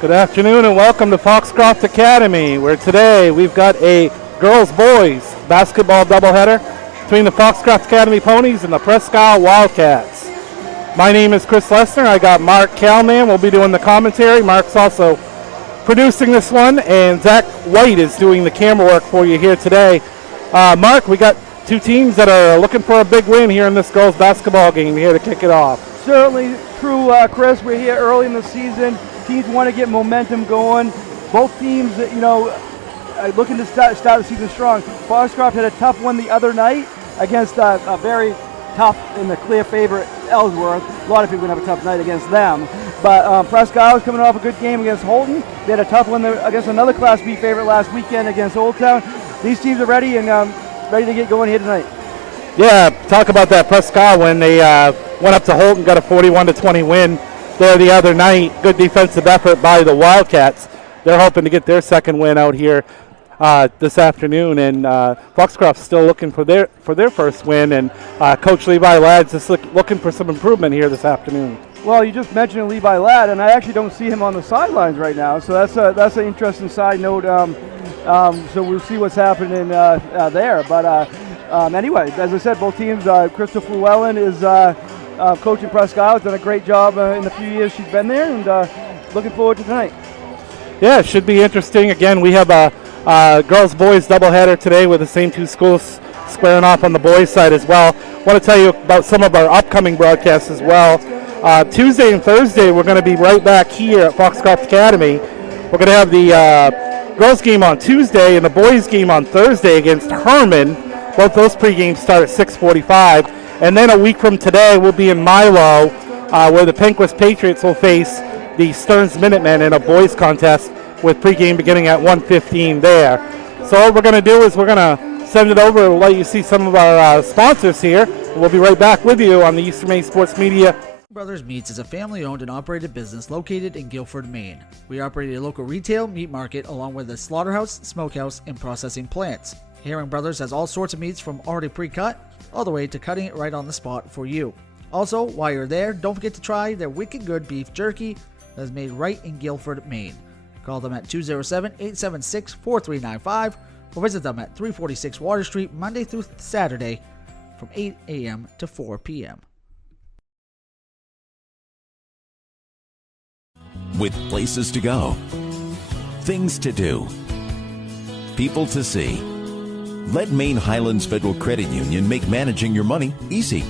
Good afternoon and welcome to Foxcroft Academy, where today we've got a girls-boys basketball doubleheader between the Foxcroft Academy Ponies and the Presque Isle Wildcats. My name is Chris Lessner. I got Mark Kalman. We'll be doing the commentary. Mark's also producing this one, and Zach White is doing the camera work for you here today. Mark, we got two teams that are looking for a big win here in this girls basketball game here to kick it off. Certainly true, Chris. We're here early in the season. Teams want to get momentum going. Both teams, looking to start the season strong. Foxcroft had a tough one the other night against a very tough and the clear favorite Ellsworth. A lot of people are going to have a tough night against them. But Presque Isle is coming off a good game against Holton. They had a tough one against another Class B favorite last weekend against Old Town. These teams are ready and ready to get going here tonight. Yeah, talk about that Presque Isle when they went up to Holton, got a 41-20 win there the other night. Good defensive effort by the Wildcats. They're hoping to get their second win out here this afternoon, and Foxcroft's still looking for their first win, and Coach Levi Ladd's just looking for some improvement here this afternoon. Well, you just mentioned Levi Ladd, and I actually don't see him on the sidelines right now, so that's an interesting side note. So we'll see what's happening there. But anyway, as I said, both teams, Christopher Llewellyn is coaching Presque Isle. Has done a great job in the few years she's been there, and looking forward to tonight. Yeah, it should be interesting. Again, we have a girls-boys doubleheader today with the same two schools squaring off on the boys' side as well. I want to tell you about some of our upcoming broadcasts as well. Tuesday and Thursday, we're going to be right back here at Foxcroft Academy. We're going to have the girls' game on Tuesday and the boys' game on Thursday against Herman. Both those pre-games start at 6:45. And then a week from today, we'll be in Milo, where the Pinkwist Patriots will face the Stearns Minutemen in a boys contest with pregame beginning at 1:15 there. So what we're going to do is we're going to send it over and let you see some of our sponsors here. We'll be right back with you on the Eastern Maine Sports Media. Brothers Meats is a family-owned and operated business located in Guilford, Maine. We operate a local retail meat market along with a slaughterhouse, smokehouse, and processing plants. Herring Brothers has all sorts of meats from already pre-cut all the way to cutting it right on the spot for you. Also, while you're there, don't forget to try their wicked good beef jerky that is made right in Guilford, Maine. Call them at 207-876-4395 or visit them at 346 Water Street Monday through Saturday from 8 a.m. to 4 p.m. With places to go, things to do, people to see, let Maine Highlands Federal Credit Union make managing your money easy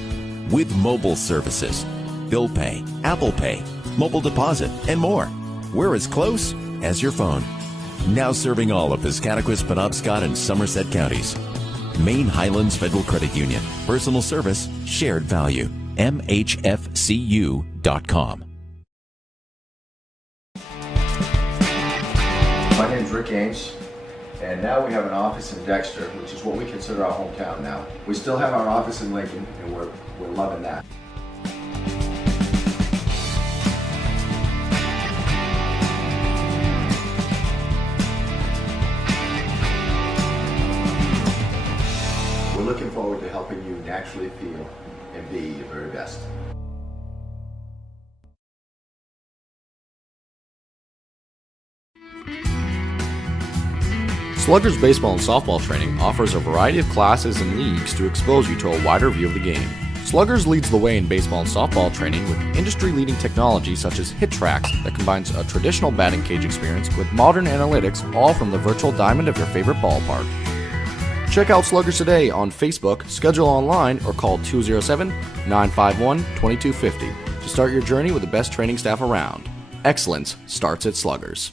with mobile services, bill pay, Apple Pay, mobile deposit, and more. We're as close as your phone. Now serving all of Piscataquis, Penobscot, and Somerset counties. Maine Highlands Federal Credit Union. Personal service, shared value. MHFCU.com. My name is Rick Ames, and now we have an office in Dexter, which is what we consider our hometown now. We still have our office in Lincoln, and we're loving that. We're looking forward to helping you naturally feel and be your very best. Sluggers Baseball and Softball Training offers a variety of classes and leagues to expose you to a wider view of the game. Sluggers leads the way in baseball and softball training with industry-leading technology such as Hit Tracks that combines a traditional batting cage experience with modern analytics, all from the virtual diamond of your favorite ballpark. Check out Sluggers today on Facebook, schedule online, or call 207-951-2250 to start your journey with the best training staff around. Excellence starts at Sluggers.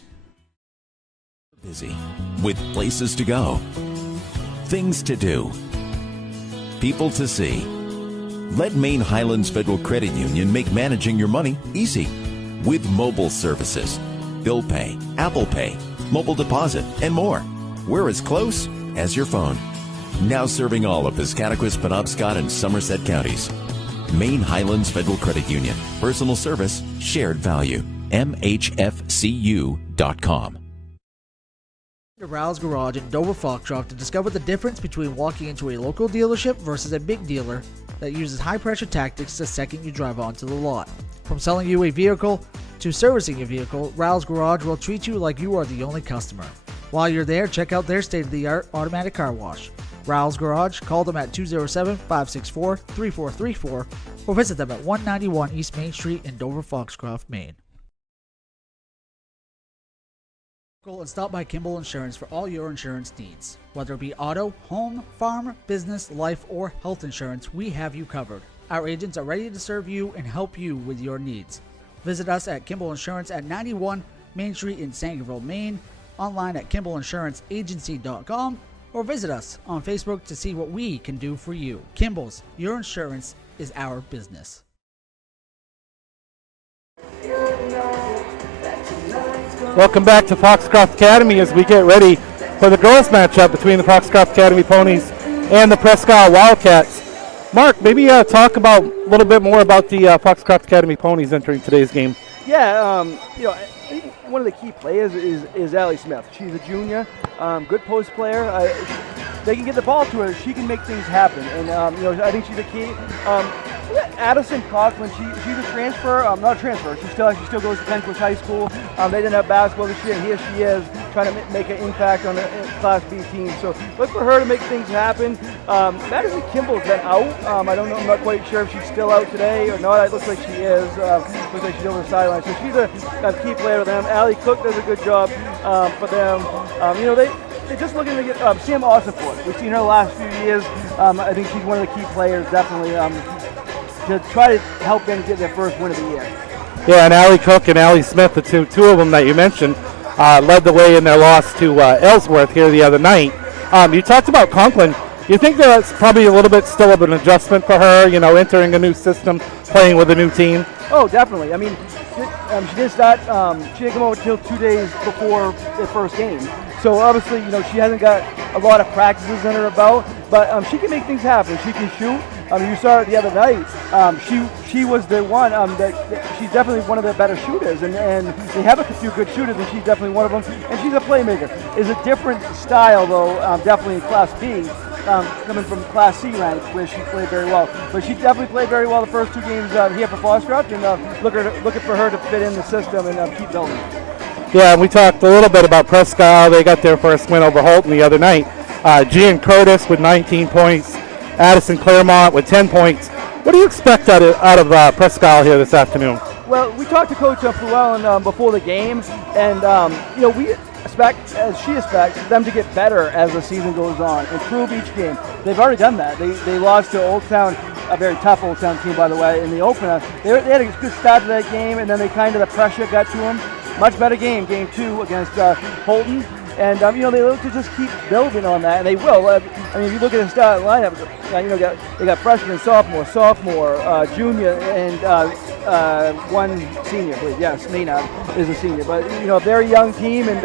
Busy with places to go, things to do, people to see. Let Maine Highlands Federal Credit Union make managing your money easy with mobile services, bill pay, Apple Pay, mobile deposit, and more. We're as close as your phone. Now serving all of Piscataquis, Penobscot, and Somerset counties. Maine Highlands Federal Credit Union. Personal service, shared value. MHFCU.com. To Rouse Garage in Dover Foxcroft to discover the difference between walking into a local dealership versus a big dealer that uses high-pressure tactics the second you drive onto the lot. From selling you a vehicle to servicing your vehicle, Raoul's Garage will treat you like you are the only customer. While you're there, check out their state-of-the-art automatic car wash. Raoul's Garage, call them at 207-564-3434 or visit them at 191 East Main Street in Dover, Foxcroft, Maine. Go and stop by Kimball Insurance for all your insurance needs. Whether it be auto, home, farm, business, life, or health insurance, we have you covered. Our agents are ready to serve you and help you with your needs. Visit us at Kimball Insurance at 91 Main Street in Sangerville, Maine, online at KimballInsuranceAgency.com, or visit us on Facebook to see what we can do for you. Kimball's, your insurance is our business. Welcome back to Foxcroft Academy as we get ready for the girls matchup between the Foxcroft Academy Ponies and the Presque Isle Wildcats. Mark, maybe talk about a little bit more about the Foxcroft Academy Ponies entering today's game. Yeah, I think one of the key players is Allie Smith. She's a junior, good post player. They can get the ball to her. She can make things happen, and I think she's a key. Addison Coughlin, she's a transfer, not a transfer. She still goes to Penquist High School. They didn't have basketball this year, and here she is trying to make an impact on the Class B team. So look for her to make things happen. Madison Kimball's been out. I don't know. I'm not quite sure if she's still out today or not. It looks like she is. Looks like she's over the sideline. So she's a key player for them. Allie Cook does a good job for them. They're just looking to get Sam Ossenford. We've seen her the last few years. I think she's one of the key players, definitely, to try to help them get their first win of the year. Yeah, and Allie Cook and Allie Smith, the two of them that you mentioned, led the way in their loss to Ellsworth here the other night. You talked about Conklin. You think that's probably a little bit still of an adjustment for her, entering a new system, playing with a new team? Oh, definitely. I mean, she did start, she didn't come over until 2 days before the first game. So obviously, she hasn't got a lot of practices under her belt, but she can make things happen. She can shoot. You saw it the other night. She was the one that she's definitely one of the better shooters, and they have a few good shooters, and she's definitely one of them. And she's a playmaker. It's a different style, though, definitely in Class B, coming from Class C rank, where she played very well. But she definitely played very well the first 2 games here for Foxcroft, and looking for her to fit in the system and keep building. Yeah, and we talked a little bit about Presque Isle. They got their first win over Holton the other night. Gian Curtis with 19 points. Addison Claremont with 10 points. What do you expect out of Presque Isle here this afternoon? Well, we talked to Coach Llewellyn before the game, and we expect, as she expects, them to get better as the season goes on, improve each game. They've already done that. They lost to Old Town, a very tough Old Town team, by the way, in the opener. They had a good start to that game, and then the pressure got to them. Much better game 2 against Holton. And, they look to just keep building on that, and they will. If you look at the start lineup, they got freshman, sophomore, junior, and one senior, I believe. Yes, Maynard is a senior. But, a very young team, and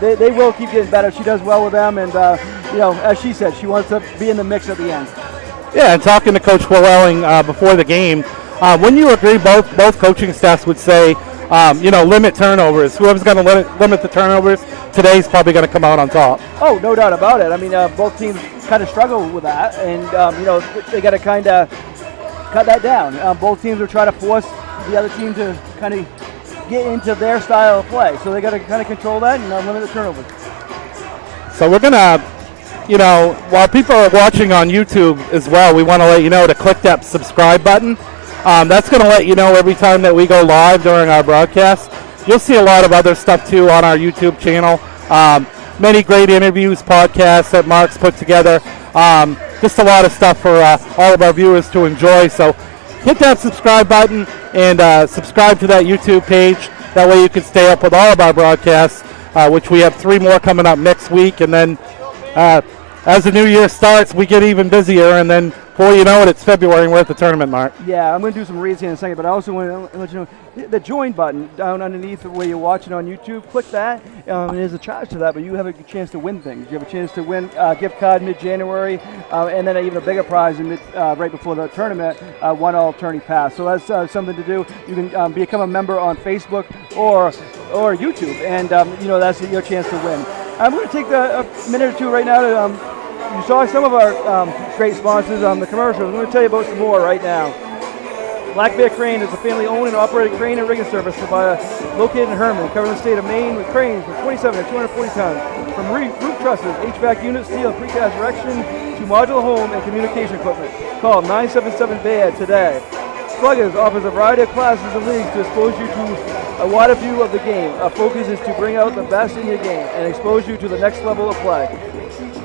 they will keep getting better. She does well with them, and, as she said, she wants to be in the mix at the end. Yeah, and talking to Coach Llewellyn before the game, wouldn't you agree both coaching staffs would say, limit turnovers? Whoever's going to limit the turnovers, today's probably going to come out on top. Oh, no doubt about it. Both teams kind of struggle with that, and, they got to kind of cut that down. Both teams are trying to force the other team to kind of get into their style of play, so they got to kind of control that and limit the turnovers. So we're going to, while people are watching on YouTube as well, we want to let you know to click that subscribe button. That's going to let you know every time that we go live during our broadcast. You'll see a lot of other stuff, too, on our YouTube channel. Many great interviews, podcasts that Mark's put together. Just a lot of stuff for all of our viewers to enjoy. So hit that subscribe button and subscribe to that YouTube page. That way you can stay up with all of our broadcasts, which we have 3 more coming up next week. And then as the new year starts, we get even busier. And then before you know it, it's February and we're at the tournament, Mark. Yeah, I'm going to do some reads here in a second, but I also want to let you know the join button down underneath where you're watching on YouTube. Click that. There's a charge to that, but you have a chance to win things. You have a chance to win a gift card mid-January, and then even a bigger prize right before the tournament, one all tourney pass. So that's something to do. You can become a member on Facebook or YouTube, and that's your chance to win. I'm going to take a minute or two right now to you saw some of our great sponsors on the commercials. I'm going to tell you about some more right now. Black Bear Crane is a family-owned and operated crane and rigging service provider located in Herman, covering the state of Maine with cranes from 27 to 240 tons. From roof trusses, HVAC units, steel, and precast erection to modular home and communication equipment. Call 977-BEAR today. Sluggers offers a variety of classes and leagues to expose you to a wider view of the game. Our focus is to bring out the best in your game and expose you to the next level of play.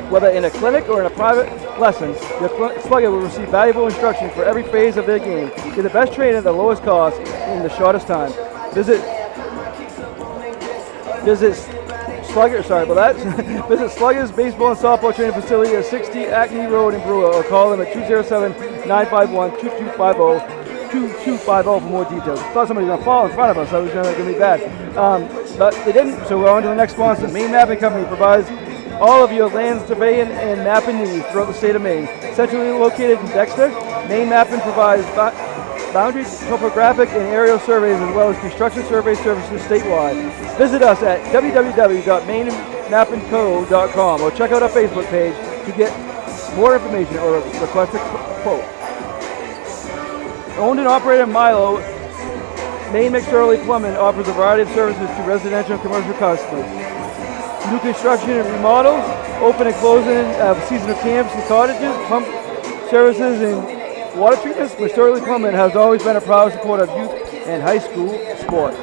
Whether in a clinic or in a private lesson, your slugger will receive valuable instruction for every phase of their game. Get the best training at the lowest cost in the shortest time. Visit Sluggers Baseball and Softball Training Facility at 60 Acme Road in Brewer, or call them at 207-951-2250 for more details. I thought somebody was going to fall in front of us, so it was going to be bad. But they didn't, so we're on to the next sponsor. Maine Mapping Company provides all of your land surveying and mapping needs throughout the state of Maine. Centrally located in Dexter, Maine Mapping provides boundary, topographic, and aerial surveys as well as construction survey services statewide. Visit us at www.mainemappingco.com or check out our Facebook page to get more information or request a quote. Owned and operated Milo, Maine McSorley Plumbing offers a variety of services to residential and commercial customers. New construction and remodels, open and closing of seasonal camps and cottages, pump services and water treatments. McSorley Plumbing has always been a proud supporter of youth and high school sport.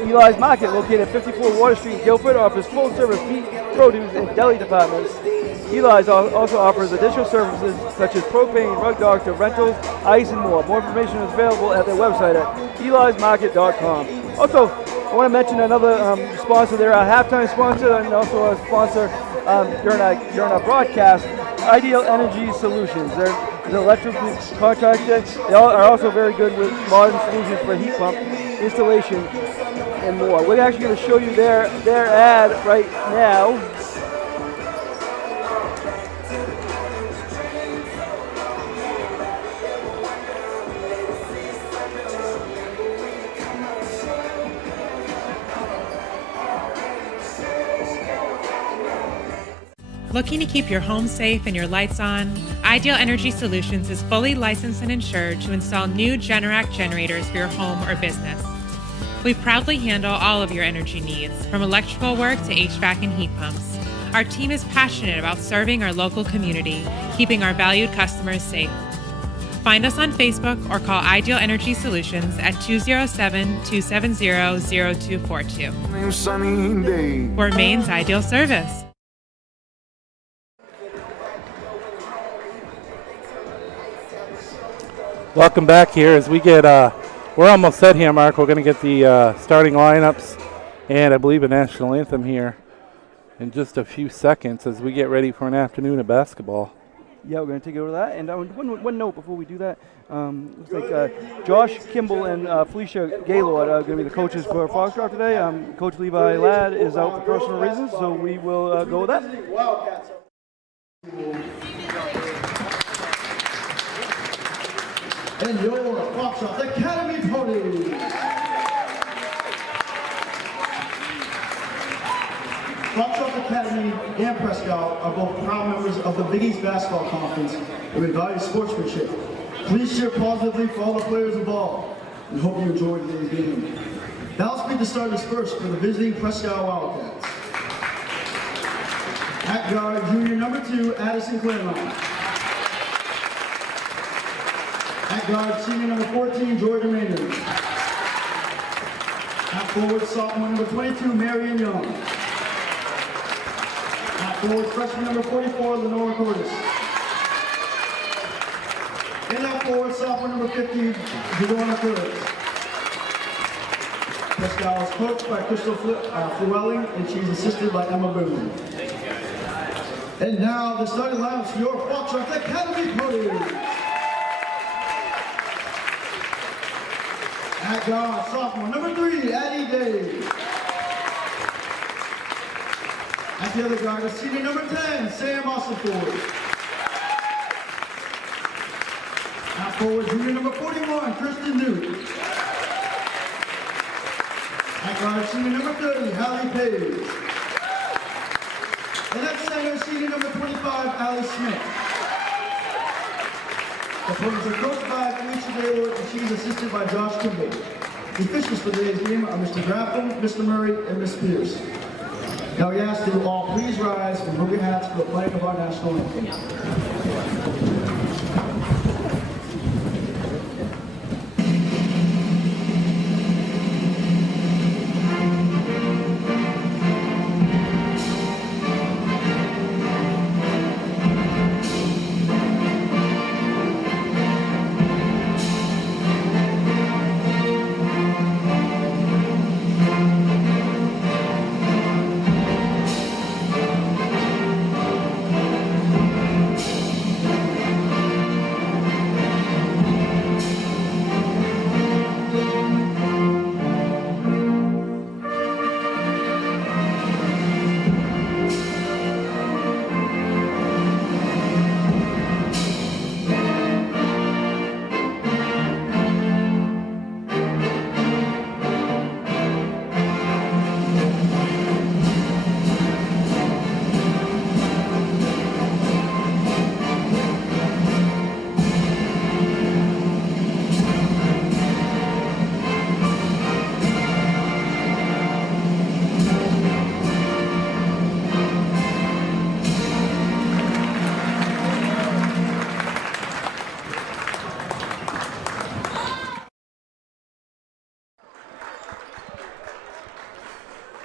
Eli's Market, located at 54 Water Street in Guilford, offers full-service meat, produce, and deli departments. Eli's also offers additional services such as propane, rug doctor, rentals, ice, and more. More information is available at their website at elismarket.com. Also, I want to mention another sponsor there, our halftime sponsor, and also a sponsor during our broadcast, Ideal Energy Solutions. They're an electrical contractor. They are also very good with modern solutions for heat pump installation and more. We're actually going to show you their ad right now. Looking to keep your home safe and your lights on? Ideal Energy Solutions is fully licensed and insured to install new Generac generators for your home or business. We proudly handle all of your energy needs, from electrical work to HVAC and heat pumps. Our team is passionate about serving our local community, keeping our valued customers safe. Find us on Facebook or call Ideal Energy Solutions at 207-270-0242. We're Maine's ideal service. Welcome back here as we get, we're almost set here, Mark. We're going to get the starting lineups and I believe a national anthem here in just a few seconds as we get ready for an afternoon of basketball. Yeah, we're going to take over that. And one note before we do that. Looks like Josh Kimball and Felicia Gaylord are going to be the coaches for Foxcroft today. Coach Levi Ladd is out for personal reasons, so we will go with that. And your Foxcroft Academy ponies. Foxcroft Academy and Presque Isle are both proud members of the Big East Basketball Conference and we value sportsmanship. Please cheer positively for all the players involved and hope you enjoy today's game. Now let's meet the starters first for the visiting Presque Isle Wildcats. At guard, junior number 2, Addison Claremont. At guard, senior number 14, Georgia Maynard. At forward, sophomore number 22, Marion Young. At forward, freshman number 44, Lenora Cordes. And at forward, sophomore number 50, Jadorna Phillips. Presque Isle is coached by Crystal Flewelling, and she's assisted by Emma Boone. And now, the starting lineups for your Foxcroft Academy ponies. At guard, sophomore number 3, Addie Day. At the other guard is senior number 10, Sam Ossenford. At forward, junior number 41, Kristen Newt. At guard, senior number 30, Hallie Page. The next center, senior number 25, Allie Smith. The opponents are coached by Felicia Gaylord, and she's assisted by Josh Kimball. The officials for today's game are Mr. Graffam, Mr. Murray, and Ms. Pierce. Now we ask that you all please rise and remove your hats for the playing of our national anthem.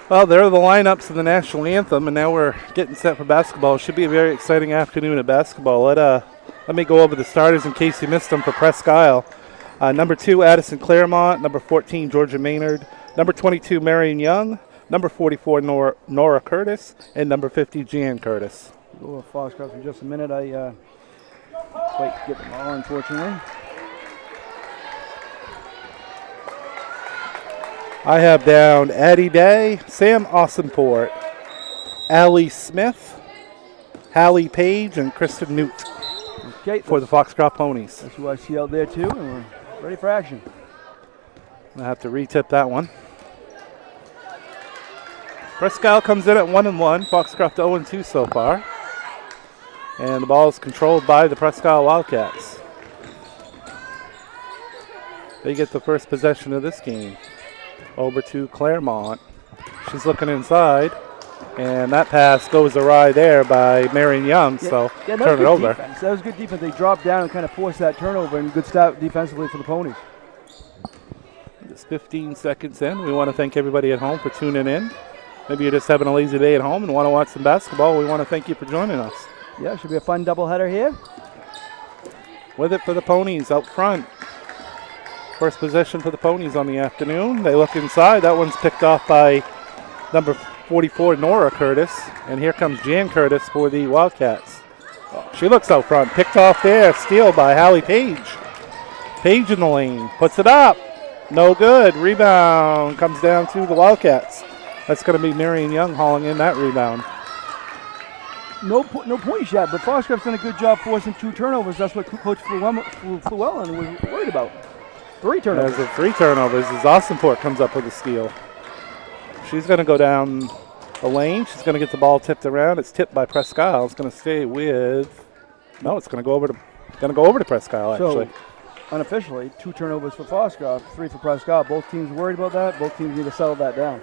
Well, there are the lineups of the national anthem, and now we're getting set for basketball. It should be a very exciting afternoon of basketball. Let me go over the starters in case you missed them for Presque Isle. Number 2, Addison Claremont. Number 14, Georgia Maynard. Number 22, Marion Young. Number 44, Nora Curtis. And number 50, Jan Curtis. We'll go with Foxcroft in just a minute. I quite get them all, unfortunately. I have down Addie Day, Sam Awesomport, Allie Smith, Hallie Page, and Kristen Newt for the Foxcroft Ponies. That's who I see out there too, and we're ready for action. I have to retip that one. Presque Isle comes in at 1-1. Foxcroft 0-2 so far. And the ball is controlled by the Presque Isle Wildcats. They get the first possession of this game. Over to Claremont. She's looking inside, and that pass goes awry there by Marion Young, so turn it over. Defense. That was good defense. They dropped down and kind of forced that turnover, and good start defensively for the Ponies. Just 15 seconds in. We want to thank everybody at home for tuning in. Maybe you're just having a lazy day at home and want to watch some basketball. We want to thank you for joining us. Yeah, should be a fun doubleheader here. With it for the Ponies out front. First possession for the Ponies on the afternoon. They look inside. That one's picked off by number 44, Nora Curtis. And here comes Jan Curtis for the Wildcats. She looks out front. Picked off there. Steal by Hallie Page. Page in the lane. Puts it up. No good. Rebound comes down to the Wildcats. That's going to be Marion Young hauling in that rebound. No point shot, but Foxcroft's done a good job forcing 2 turnovers. That's what Coach Llewellyn was worried about. 3 turnovers. There's 3 turnovers as Awesomport comes up with a steal. She's going to go down the lane. She's going to get the ball tipped around. It's tipped by Presque Isle. It's going to stay with. No, it's going to go over to Presque Isle actually. So, unofficially, 2 turnovers for Foxcroft, 3 for Presque Isle. Both teams worried about that. Both teams need to settle that down.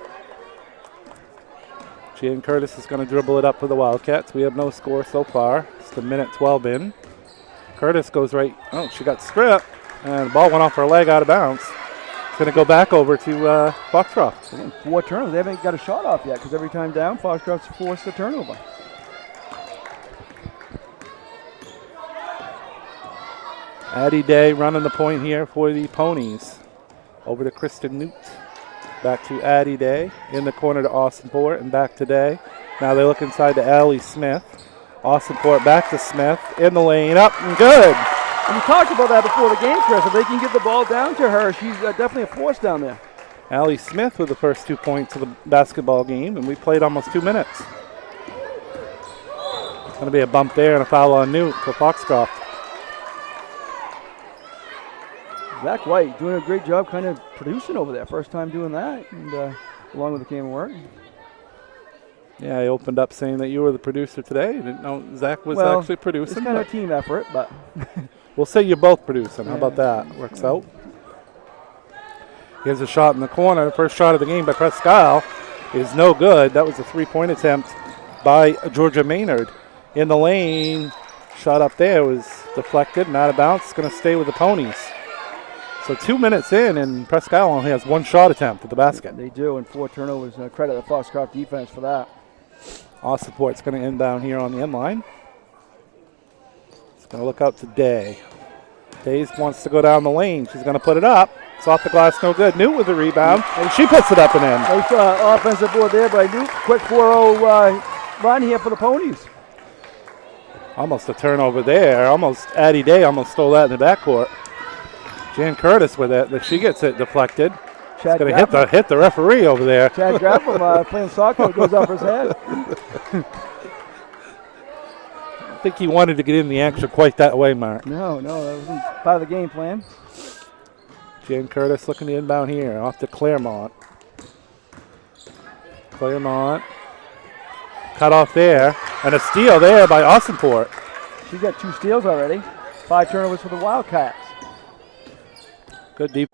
Jan Curtis is going to dribble it up for the Wildcats. We have no score so far. It's the minute 12 in. Curtis goes right. Oh, she got stripped. And the ball went off her leg out of bounds. It's going to go back over to Foxcroft. Again, 4 turnovers. They haven't got a shot off yet because every time down, Foxcroft's forced a turnover. Addie Day running the point here for the Ponies. Over to Kristen Newt. Back to Addie Day. In the corner to Awesomport and back to Day. Now they look inside to Allie Smith. Awesomport back to Smith. In the lane. Up and good. And we talked about that before the game, Chris. If they can get the ball down to her, she's definitely a force down there. Allie Smith with the first 2 points of the basketball game, and we played almost 2 minutes. It's going to be a bump there and a foul on Newt for Foxcroft. Zach White doing a great job kind of producing over there. First time doing that, and along with the game of work. Yeah, I opened up saying that you were the producer today. I didn't know Zach was Well, actually producing. It's kind of a team effort, but we'll say you're both producing. How about that? Works out. Here's a shot in the corner. The first shot of the game by Presque Isle is no good. That was a three-point attempt by Georgia Maynard. In the lane, shot up there was deflected and out of bounds. It's going to stay with the Ponies. So 2 minutes in, and Presque Isle only has one shot attempt at the basket. They do, and 4 turnovers. Credit the Foxcroft defense for that. Osseport's going to inbound here on the end line. It's going to look out to Day. Days wants to go down the lane. She's going to put it up. It's off the glass, no good. Newt with the rebound, and she puts it up and in. Nice offensive board there by Newt. Quick 4-0 run here for the Ponies. Almost a turnover there. Almost Addie Day almost stole that in the backcourt. Jan Curtis with it, but she gets it deflected. She's going to hit the referee over there. Chad Graffam playing soccer, goes off his head. I think he wanted to get in the action quite that way, Mark. No, that wasn't part of the game plan. Jan Curtis looking to inbound here, off to Claremont. Claremont cut off there, and a steal there by Ossenport. She's got 2 steals already. 5 turnovers for the Wildcats. Good deep.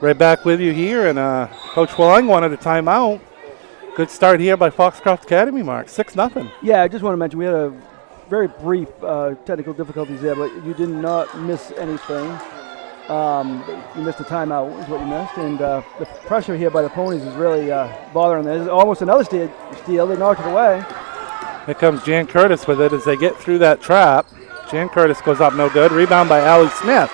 Right back with you here, and Coach Willing wanted a timeout. Good start here by Foxcroft Academy, Mark. 6-0. Yeah, I just want to mention we had a very brief technical difficulties there, but you did not miss anything. You missed a timeout is what you missed, and the pressure here by the Ponies is really bothering them. There's almost another steal. They knocked it away. Here comes Jan Curtis with it as they get through that trap. Jan Curtis goes up no good. Rebound by Allie Smith.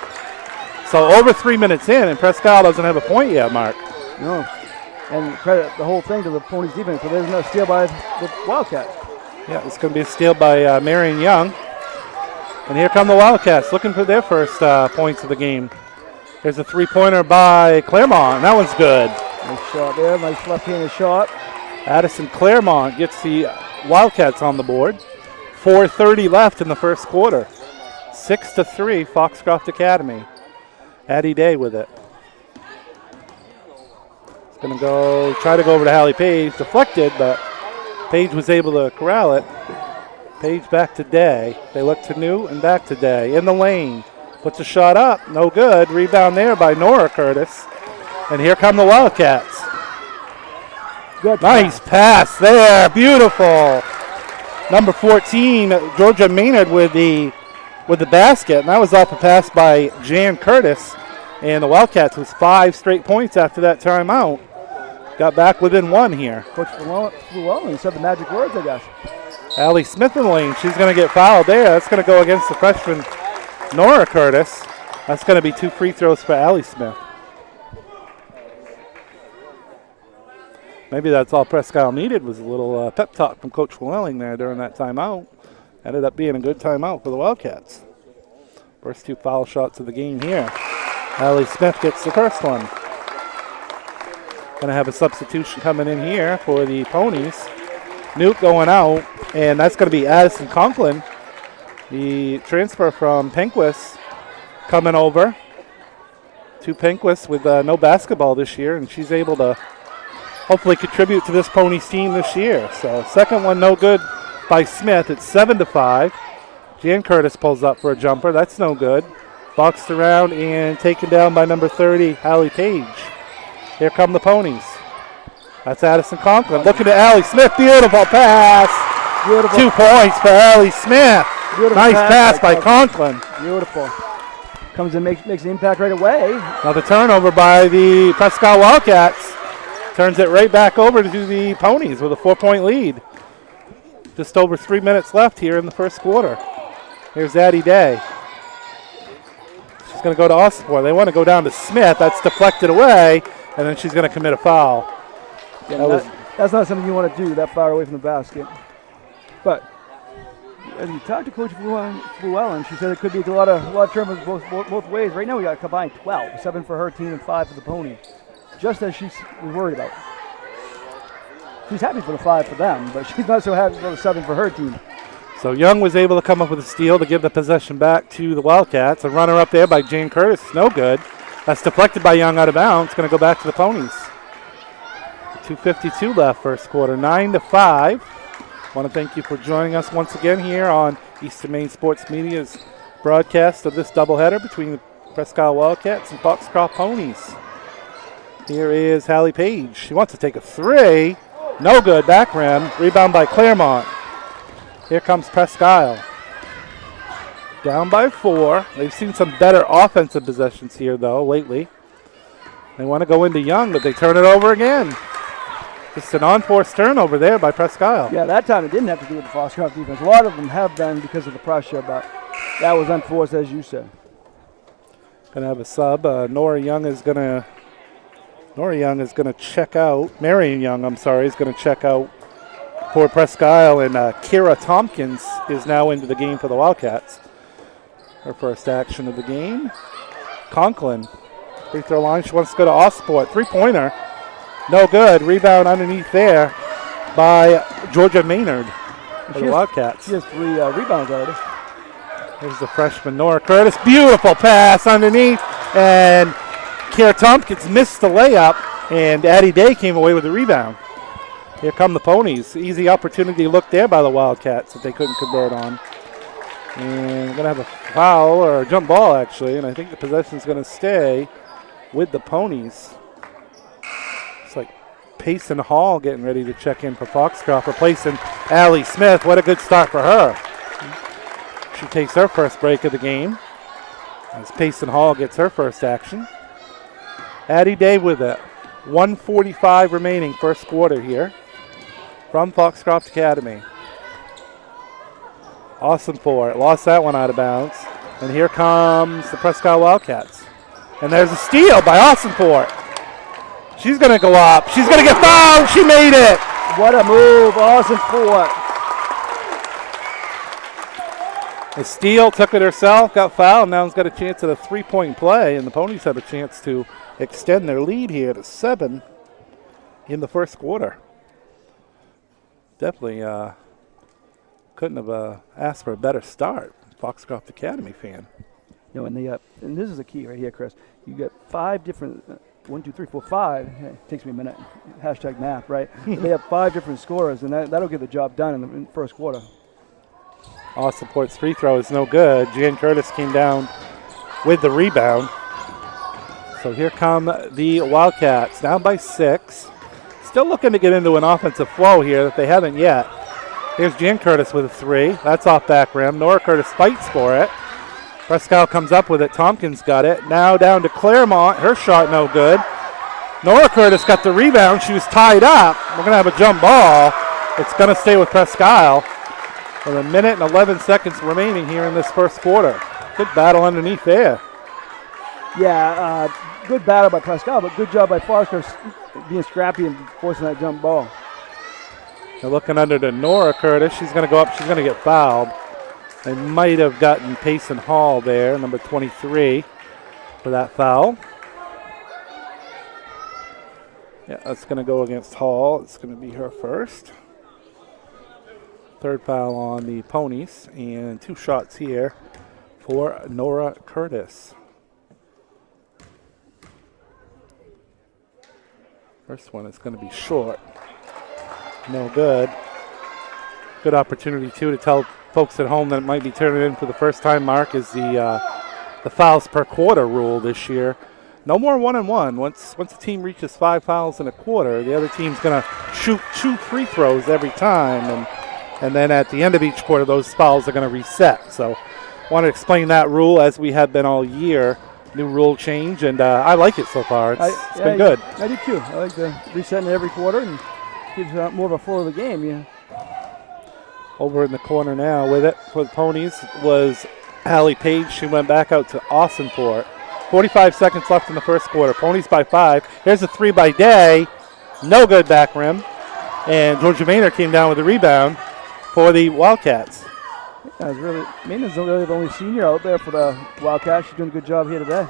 So over 3 minutes in, and Presque Isle doesn't have a point yet, Mark. No. And credit the whole thing to the Ponies defense, but there's no steal by the Wildcats. Yeah, it's going to be a steal by Marion Young. And here come the Wildcats looking for their first points of the game. There's a three-pointer by Claremont, and that one's good. Nice shot there, nice left-handed shot. Addison Claremont gets the Wildcats on the board. 4:30 left in the first quarter. 6-3, Foxcroft Academy. Addie Day with it. It's going to try to go over to Hallie Page. Deflected, but Page was able to corral it. Page back to Day. They look to New and back to Day. In the lane. Puts a shot up. No good. Rebound there by Nora Curtis. And here come the Wildcats. Good nice pass there. Beautiful. Number 14, Georgia Maynard with the basket. And that was off a pass by Jan Curtis. And the Wildcats with 5 straight points after that timeout. Got back within 1 here. Coach Llewellyn said the magic words, I guess. Allie Smith in the lane. She's going to get fouled there. That's going to go against the freshman Nora Curtis. That's going to be 2 free throws for Allie Smith. Maybe that's all Presque Isle needed was a little pep talk from Coach Llewellyn there during that timeout. Ended up being a good timeout for the Wildcats. First 2 foul shots of the game here. Allie Smith gets the first one. Going to have a substitution coming in here for the Ponies. Newt going out, and that's going to be Addison Conklin, the transfer from Penquist, coming over to Penquist with no basketball this year, and she's able to hopefully contribute to this Ponies team this year. So second one no good by Smith. It's 7-5. Jan Curtis pulls up for a jumper. That's no good. Boxed around and taken down by number 30, Hallie Page. Here come the Ponies. That's Addison Conklin. Looking at Allie Smith. Beautiful pass. Beautiful. 2 points for Allie Smith. Beautiful nice pass by Conklin. Beautiful. Comes and makes the impact right away. Now the turnover by the Presque Isle Wildcats. Turns it right back over to the Ponies with a 4-point lead. Just over 3 minutes left here in the first quarter. Here's Addie Day. She's going to go to Ossenport. They want to go down to Smith. That's deflected away, and then she's going to commit a foul. Yeah, that's not something you want to do that far away from the basket. But as you talked to Coach Llewellyn, she said it could be a lot of turnovers both ways. Right now we got a combined 12, 7 for her team and 5 for the Ponies, just as she was worried about. she's happy for the 5 for them, but she's not so happy for the 7 for her team. So Young was able to come up with a steal to give the possession back to the Wildcats. A runner up there by Jane Curtis, no good. That's deflected by Young out of bounds. Going to go back to the Ponies. 2:52 left first quarter, 9-5. Want to thank you for joining us once again here on Eastern Maine Sports Media's broadcast of this doubleheader between the Presque Isle Wildcats and Foxcroft Ponies. Here is Hallie Page. She wants to take a 3. No good, back rim. Rebound by Claremont. Here comes Presque Isle. Down by 4. They've seen some better offensive possessions here, though, lately. They want to go into Young, but they turn it over again. Just an unforced turnover there by Presque Isle. Yeah, that time it didn't have to do with the Foxcroft defense. A lot of them have been because of the pressure, but that was unforced, as you said. Going to have a sub. Nora Young is going to check out. Marion Young, I'm sorry, is going to check out for Presque Isle, and Kira Tompkins is now into the game for the Wildcats. Her first action of the game. Conklin, free throw line. She wants to go to Ossport. 3-pointer. No good. Rebound underneath there by Georgia Maynard for the Wildcats. She has 3 rebounds already. There's the freshman Nora Curtis. Beautiful pass underneath, and Kira Tompkins missed the layup, and Addie Day came away with the rebound. Here come the Ponies. Easy opportunity look there by the Wildcats that they couldn't convert on. And we're going to have a foul, or a jump ball, actually, and I think the possession's going to stay with the Ponies. It's like Payson Hall getting ready to check in for Foxcroft, replacing Allie Smith. What a good start for her. She takes her first break of the game as Payson Hall gets her first action. Addie Day with it. 1:45 remaining first quarter here from Foxcroft Academy. Awesome for it. Lost that one out of bounds. And here comes the Presque Isle Wildcats. And there's a steal by Awesome for it. She's going to go up. She's going to get fouled. She made it. What a move. Awesome for it. The steal, took it herself, got fouled. Now has got a chance at a 3-point play. And the Ponies have a chance to extend their lead here to 7 in the first quarter. Definitely couldn't have asked for a better start. Foxcroft Academy fan. You know, and this is the key right here, Chris. You get 5 different, 1, 2, 3, 4, 5. It takes me a minute. Hashtag math, right? They have 5 different scorers, and that'll get the job done in the first quarter. Awesome Port's free throw is no good. Jan Curtis came down with the rebound. So here come the Wildcats, down by 6. Still looking to get into an offensive flow here that they haven't yet. Here's Jan Curtis with a 3. That's off back rim. Nora Curtis fights for it. Presque Isle comes up with it. Tompkins got it. Now down to Claremont. Her shot no good. Nora Curtis got the rebound. She was tied up. We're going to have a jump ball. It's going to stay with Presque Isle with 1 minute and 11 seconds remaining here in this first quarter. Good battle underneath there. Yeah, good battle by Presque Isle, but good job by Foxcroft being scrappy and forcing that jump ball. They're looking under to Nora Curtis. She's going to go up. She's going to get fouled. They might have gotten Payson Hall there, number 23, for that foul. Yeah, that's going to go against Hall. It's going to be her first. Third foul on the Ponies, and 2 shots here for Nora Curtis. First one is going to be short. No good. Good opportunity, too, to tell folks at home that it might be turning in for the first time, Mark, is the fouls per quarter rule this year. No more 1-and-1. Once the team reaches 5 fouls in a quarter, the other team's going to shoot 2 free throws every time, and then at the end of each quarter, those fouls are going to reset. So I want to explain that rule as we have been all year. New rule change, and I like it so far. It's been good. I do too. I like the resetting every quarter and gives more of a flow of the game. Yeah. Over in the corner now with it for the Ponies was Hallie Page. She went back out to Austin for it. 45 seconds left in the first quarter. Ponies by 5. Here's a 3 by Day. No good back rim. And Georgia Maynard came down with the rebound for the Wildcats. Maynard's really the only senior out there for the Wildcats. She's doing a good job here today.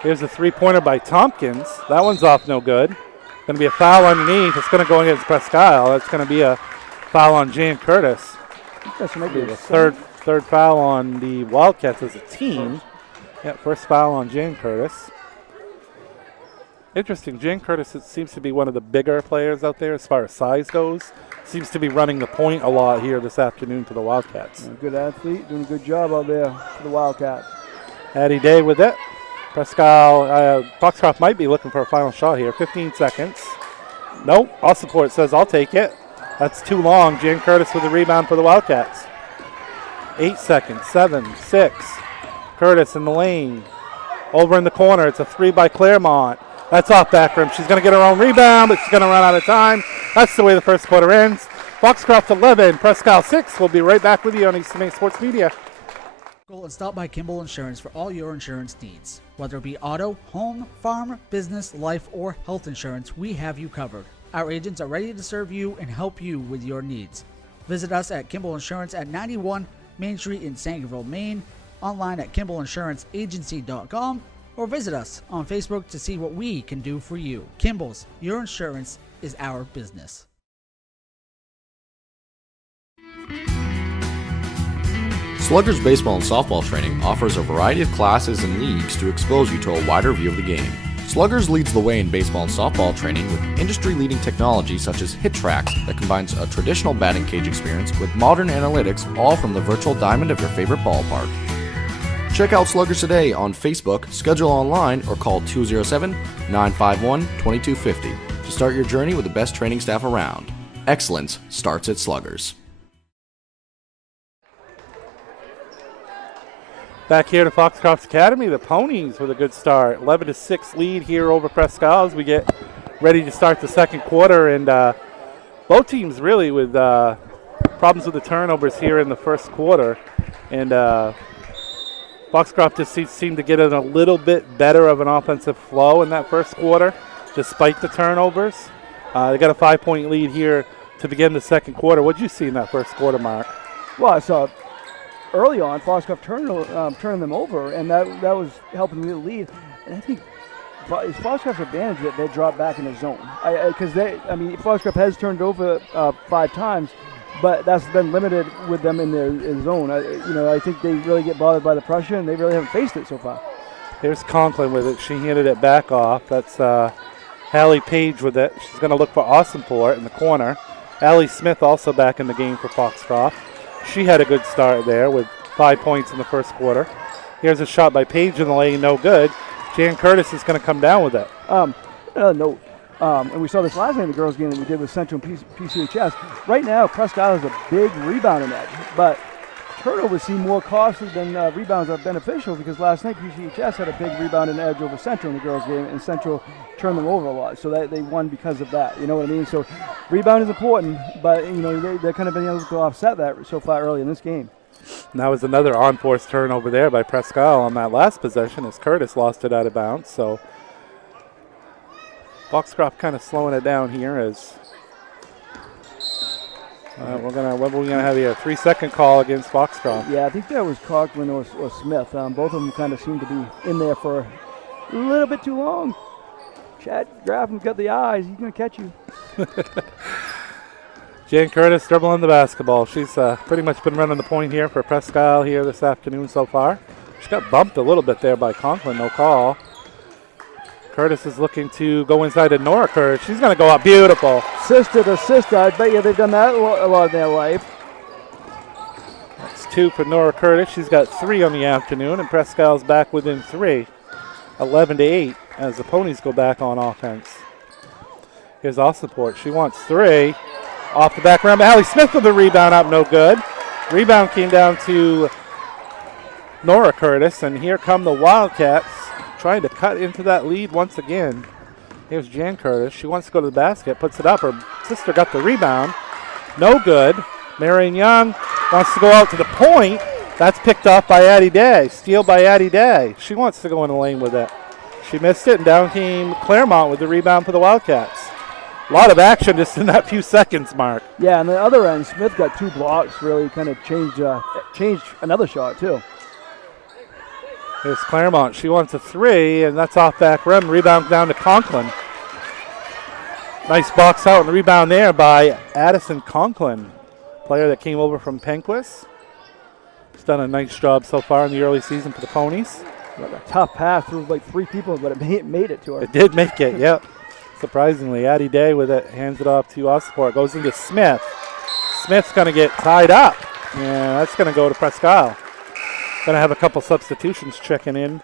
Here's a 3-pointer by Tompkins. That one's off no good. Going to be a foul underneath. It's going to go against Presque Isle. It's going to be a foul on Jan Curtis. That's maybe the third foul on the Wildcats as a team. Yeah, first foul on Jan Curtis. Interesting. Jan Curtis, it seems to be one of the bigger players out there as far as size goes. Seems to be running the point a lot here this afternoon for the Wildcats. Good athlete, doing a good job out there for the Wildcats. Addie Day with it. Presque Isle, Foxcroft might be looking for a final shot here. 15 seconds. Nope. All support says I'll take it. That's too long. Jan Curtis with the rebound for the Wildcats. 8 seconds. 7, 6. Curtis in the lane. Over in the corner. It's a 3 by Claremont. That's off back rim. She's going to get her own rebound, but she's going to run out of time. That's the way the first quarter ends. Foxcroft 11, Presque Isle 6. We'll be right back with you on East Maine Sports Media. And stop by Kimball Insurance for all your insurance needs. Whether it be auto, home, farm, business, life, or health insurance, we have you covered. Our agents are ready to serve you and help you with your needs. Visit us at Kimball Insurance at 91 Main Street in Sangerville, Maine, online at KimballInsuranceAgency.com, or visit us on Facebook to see what we can do for you. Kimball's, your insurance is our business. Sluggers baseball and softball training offers a variety of classes and leagues to expose you to a wider view of the game. Sluggers leads the way in baseball and softball training with industry-leading technology such as HitTrax that combines a traditional batting cage experience with modern analytics, all from the virtual diamond of your favorite ballpark. Check out Sluggers today on Facebook, schedule online, or call 207-951-2250 to start your journey with the best training staff around. Excellence starts at Sluggers. Back here to Foxcroft Academy, the Ponies with a good start. 11-6 lead here over Presque Isle as we get ready to start the second quarter. And both teams really with problems with the turnovers here in the first quarter. And Foxcroft just seemed to get in a little bit better of an offensive flow in that first quarter, despite the turnovers. They got a 5-point lead here to begin the second quarter. What did you see in that first quarter, Mark? Well, I saw early on, Foxcroft turned them over, and that was helping them get the lead. And I think it's Foxcroft's advantage that they drop back in the zone. Because Foxcroft has turned over 5 times, but that's been limited with them in their zone. I think they really get bothered by the pressure, and they really haven't faced it so far. Here's Conklin with it. She handed it back off. That's Hallie Page with it. She's going to look for Awesomport in the corner. Allie Smith also back in the game for Foxcroft. She had a good start there with 5 points in the first quarter. Here's a shot by Page in the lane, no good. Jan Curtis is going to come down with it. And we saw this last night in the girls' game that we did with Central and PCHS. Right now, Presque Isle has a big rebounding edge, but turnovers seem more costly than rebounds are beneficial, because last night PCHS had a big rebounding edge over Central in the girls' game, and Central turned them over a lot, so that they won because of that. You know what I mean? So rebound is important, but they're kind of been able to offset that so far early in this game. And that was another on-force turnover there by Presque Isle on that last possession as Curtis lost it out of bounds. So Foxcroft kind of slowing it down here as what are we gonna have here? A 3-second call against Foxcroft. Yeah, I think that was Conklin or Smith. Both of them kind of seem to be in there for a little bit too long. Chad Grafham's got the eyes. He's gonna catch you. Jan Curtis dribbling the basketball. She's pretty much been running the point here for Presque Isle here this afternoon so far. She got bumped a little bit there by Conklin, no call. Curtis is looking to go inside to Nora Curtis. She's going to go up. Beautiful. Sister to sister. I bet you they've done that a lot in their life. That's 2 for Nora Curtis. She's got 3 on the afternoon, and Presque Isle's back within 3. 11-8 as the Ponies go back on offense. Here's Awesomport. She wants 3. Off the back rim. Allie Smith with the rebound up. No good. Rebound came down to Nora Curtis, and here come the Wildcats trying to cut into that lead once again. Here's Jan Curtis. She wants to go to the basket, puts it up. Her sister got the rebound. No good. Marion Young wants to go out to the point. That's picked off by Addie Day. Steal by Addie Day. She wants to go in the lane with it. She missed it, and down came Claremont with the rebound for the Wildcats. A lot of action just in that few seconds, Mark. Yeah, on the other end, Smith got 2 blocks, really kind of changed another shot, too. Here's Claremont. She wants a 3, and that's off back rim. Rebound down to Conklin. Nice box out and rebound there by Addison Conklin, player that came over from Penquist. He's done a nice job so far in the early season for the Ponies. Like a tough pass through like 3 people, but it made it to her. It did make it, yep. Surprisingly, Addie Day with it, hands it off to Osport. Goes into Smith. Smith's going to get tied up. Yeah, that's going to go to Presque Isle. Going to have a couple substitutions checking in.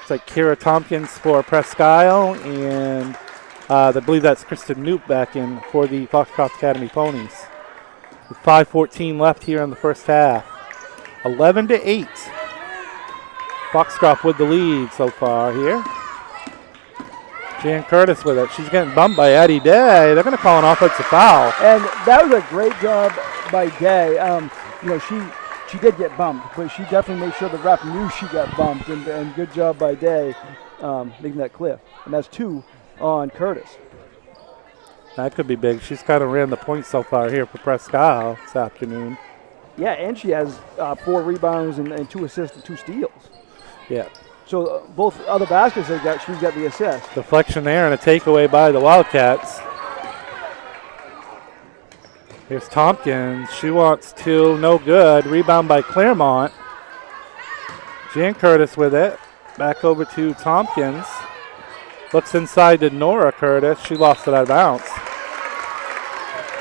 It's like Kira Tompkins for Presque Isle, and I believe that's Kristen Newt back in for the Foxcroft Academy Ponies. With 5:14 left here in the first half. 11-8. Foxcroft with the lead so far here. Jan Curtis with it. She's getting bumped by Addie Day. They're going to call an offensive foul. And that was a great job by Day. She did get bumped, but she definitely made sure the ref knew she got bumped, and good job by Day making that clear. And that's 2 on Curtis. That could be big. She's kind of ran the point so far here for Presque Isle this afternoon. Yeah, and she has 4 rebounds and 2 assists and 2 steals. Yeah. So both other baskets they got, she's got the assist. Deflection there and a takeaway by the Wildcats. Here's Tompkins. She wants 2. No good. Rebound by Claremont. Jan Curtis with it. Back over to Tompkins. Looks inside to Nora Curtis. She lost it out of bounds.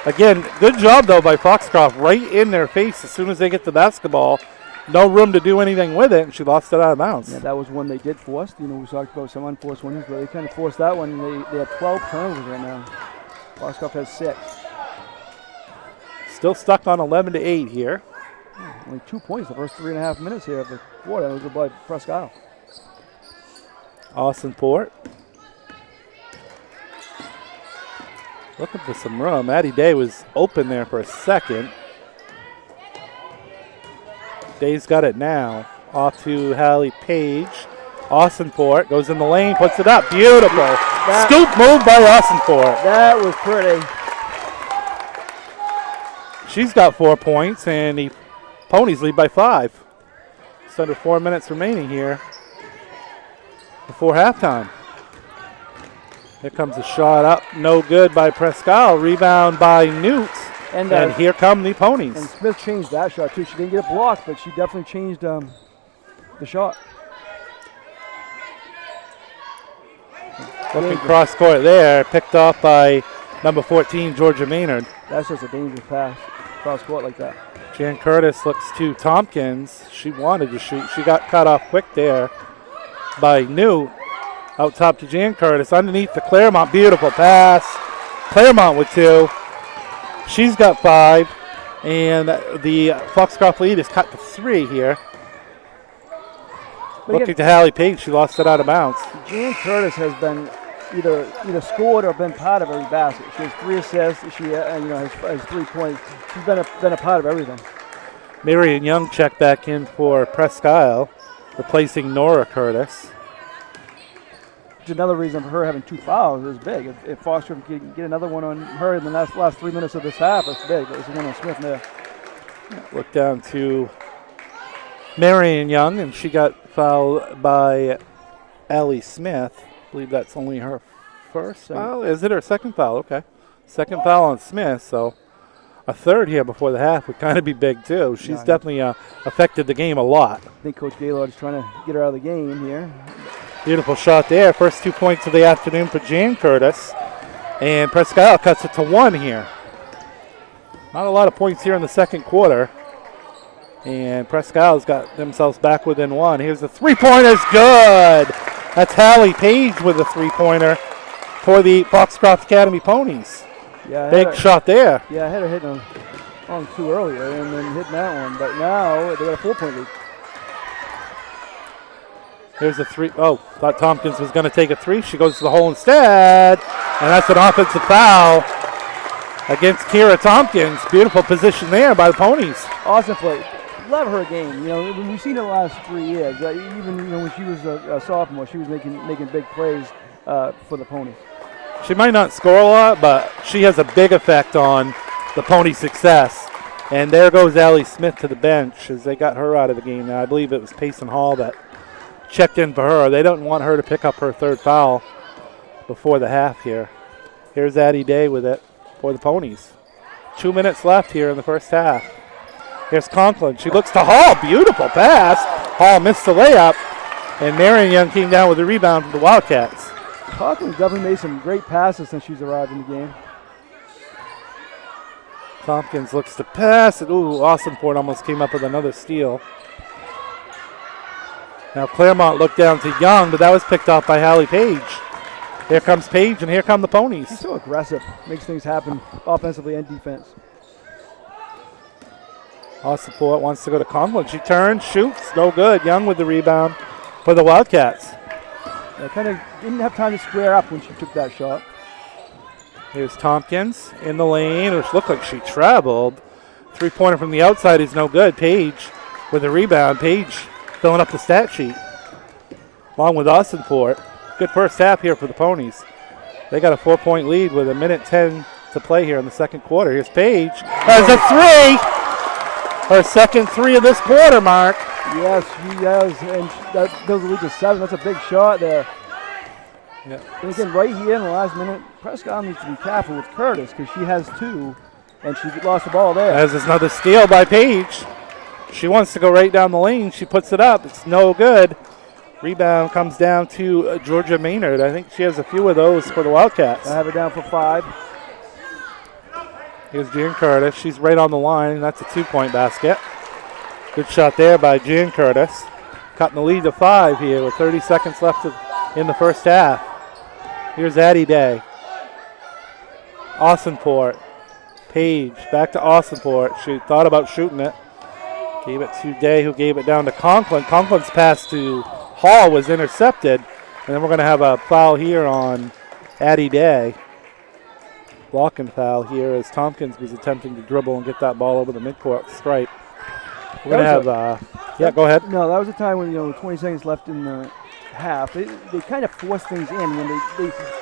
Again, good job, though, by Foxcroft. Right in their face as soon as they get the basketball. No room to do anything with it, and she lost it out of bounds. Yeah, that was one they did force. We talked about some unforced ones, but they kind of forced that one. They have 12 turnovers right now. Foxcroft has 6. Still stuck on 11-8 here. Only 2 points the first 3.5 minutes here of the quarter. That was by Presque Isle. Austin Port. Looking for some room. Addie Day was open there for a second. Day's got it now. Off to Hallie Page. Austin Port goes in the lane, puts it up. Beautiful. Scoop move by Austin Port. That was pretty. She's got 4 points, and the Ponies lead by 5. It's under 4 minutes remaining here before halftime. Here comes a shot up. No good by Presque Isle. Rebound by Newt. And here come the Ponies. And Smith changed that shot, too. She didn't get it blocked, but she definitely changed the shot. Looking cross court there. Picked off by number 14, Georgia Maynard. That's just a dangerous pass. Cross court like that. Jan Curtis looks to Tompkins. She wanted to shoot. She got cut off quick there by Newt. Out top to Jan Curtis. Underneath to Claremont. Beautiful pass. Claremont with 2. She's got 5. And the Foxcroft lead is cut to 3 here. But looking to Hallie Page. She lost it out of bounds. Jan Curtis has been either scored or been part of every basket. She has 3 assists. She has 3 points. She's been a part of everything. Marion Young checked back in for Presque Isle, replacing Nora Curtis. Which is another reason for her having 2 fouls is big. If Foster can get another one on her in the last 3 minutes of this half, that's big. There's one on Smith there. Look down to Marion Young, and she got fouled by Allie Smith. I believe that's only her first foul. Is it her second foul? Okay. Second foul on Smith, so a third here before the half would kind of be big, too. She's definitely affected the game a lot. I think Coach Gaylord is trying to get her out of the game here. Beautiful shot there. First 2 points of the afternoon for Jan Curtis. And Presque Isle cuts it to 1 here. Not a lot of points here in the second quarter. And Presque Isle's got themselves back within 1. Here's the 3-pointer. Good. That's Hallie Page with a 3-pointer for the Foxcroft Academy Ponies. Yeah, big shot there. Yeah, I had her hitting on 2 earlier and then hitting that one. But now they got a 4-point lead. Here's a 3. Oh, thought Tompkins was going to take a 3. She goes to the hole instead. And that's an offensive foul against Kira Tompkins. Beautiful position there by the Ponies. Awesome play. Love her game. We've seen it the last 3 years. Even when she was a sophomore, she was making big plays for the Ponies. She might not score a lot, but she has a big effect on the Pony success. And there goes Allie Smith to the bench as they got her out of the game. Now, I believe it was Payson Hall that checked in for her. They don't want her to pick up her 3rd foul before the half here. Here's Addie Day with it for the Ponies. 2 minutes left here in the first half. Here's Conklin. She looks to Hall. Beautiful pass. Hall missed the layup. And Marion Young came down with the rebound for the Wildcats. Conklin's definitely made some great passes since she's arrived in the game. Tompkins looks to pass. Ooh, Austinport almost came up with another steal. Now Claremont looked down to Young, but that was picked off by Hallie Page. Here comes Page, and here come the Ponies. She's so aggressive. Makes things happen offensively and defense. Austinport wants to go to Conklin. She turns, shoots, no good. Young with the rebound for the Wildcats. Yeah, kind of didn't have time to square up when she took that shot. Here's Tompkins in the lane, which looked like she traveled. Three-pointer from the outside is no good. Page with the rebound. Page filling up the stat sheet along with Austinport. Good first half here for the Ponies. They got a 4-point lead with 1:10 to play here in the second quarter. Here's Page. Has a three. Her second three of this quarter, Mark. Yes, she has, and that goes the lead to 7. That's a big shot there. Yeah. And again, right here in the last minute, Presque Isle needs to be careful with Curtis because she has 2, and she lost the ball there. As another steal by Page. She wants to go right down the lane. She puts it up. It's no good. Rebound comes down to Georgia Maynard. I think she has a few of those for the Wildcats. I have it down for 5. Here's Jan Curtis. She's right on the line, and that's a 2-point basket. Good shot there by Jan Curtis. Cutting the lead to 5 here with 30 seconds left in the first half. Here's Addie Day. Austinport. Page back to Austinport. She thought about shooting it. Gave it to Day, who gave it down to Conklin. Conklin's pass to Hall was intercepted. And then we're going to have a foul here on Addie Day. Blocking foul here as Tompkins was attempting to dribble and get that ball over the midcourt stripe. We're going to have, go ahead. No, that was a time when, 20 seconds left in the half. They kind of forced things in when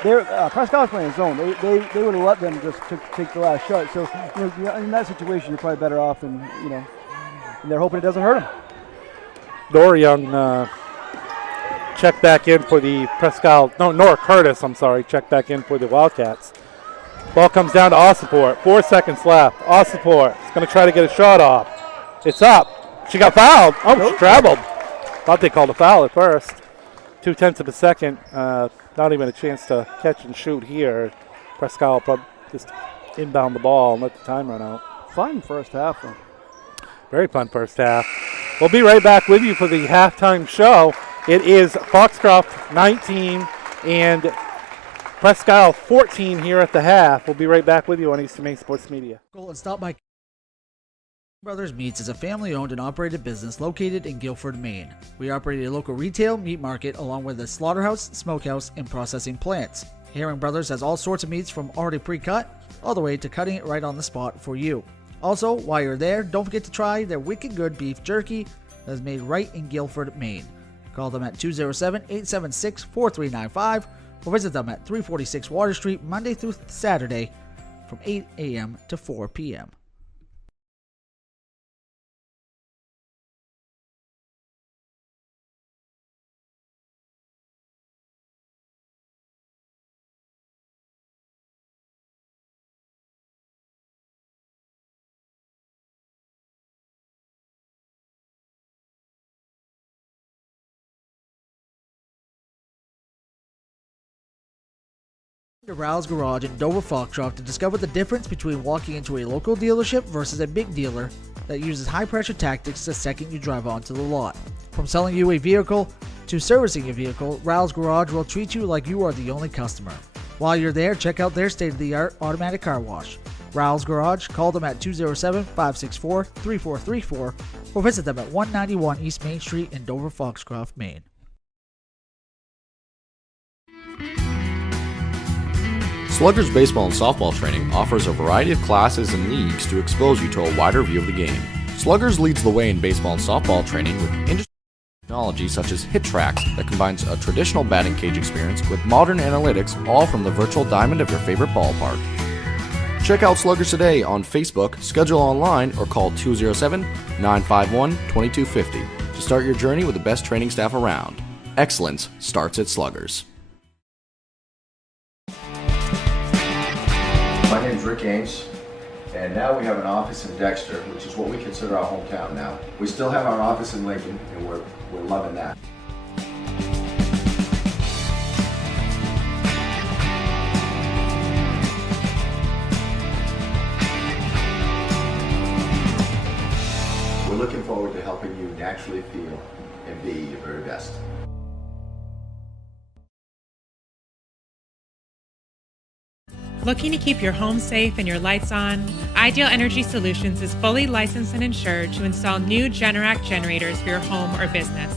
they're Presque Isle was playing zone. They would have let them just take the last shot. So in that situation, you're probably better off, and they're hoping it doesn't hurt them. Nora Young checked back in for the Presque Isle. No, Nora Curtis, I'm sorry, checked back in for the Wildcats. Ball comes down to Austinport. 4 seconds left. Austinport is going to try to get a shot off. It's up. She got fouled. Oh, she traveled. Thought they called a foul at first. 0.2 of a second. Not even a chance to catch and shoot here. Presque Isle probably just inbound the ball and let the time run out. Fun first half, though. Very fun first half. We'll be right back with you for the halftime show. It is Foxcroft 19 and Presque Isle 14 here at the half. We'll be right back with you on Eastern Maine Sports Media. And stop by Brothers Meats is a family-owned and operated business located in Guilford, Maine. We operate a local retail meat market along with a slaughterhouse, smokehouse, and processing plants. Herring Brothers has all sorts of meats from already pre-cut all the way to cutting it right on the spot for you. Also, while you're there, don't forget to try their wicked good beef jerky that is made right in Guilford, Maine. Call them at 207-876-4395 or visit them at 346 Water Street Monday through Saturday from 8 a.m. to 4 p.m. To Rouse Garage in Dover Foxcroft to discover the difference between walking into a local dealership versus a big dealer that uses high-pressure tactics the second you drive onto the lot. From selling you a vehicle to servicing a vehicle, Rouse Garage will treat you like you are the only customer. While you're there, check out their state-of-the-art automatic car wash. Rouse Garage, call them at 207-564-3434 or visit them at 191 East Main Street in Dover Foxcroft, Maine. Sluggers baseball and softball training offers a variety of classes and leagues to expose you to a wider view of the game. Sluggers leads the way in baseball and softball training with industry technology such as HitTrax that combines a traditional batting cage experience with modern analytics, all from the virtual diamond of your favorite ballpark. Check out Sluggers today on Facebook, schedule online, or call 207-951-2250 to start your journey with the best training staff around. Excellence starts at Sluggers. My name's Rick Ames, and now we have an office in Dexter, which is what we consider our hometown now. We still have our office in Lincoln, and we're loving that. We're looking forward to helping you naturally feel and be your very best. Looking to keep your home safe and your lights on? Ideal Energy Solutions is fully licensed and insured to install new Generac generators for your home or business.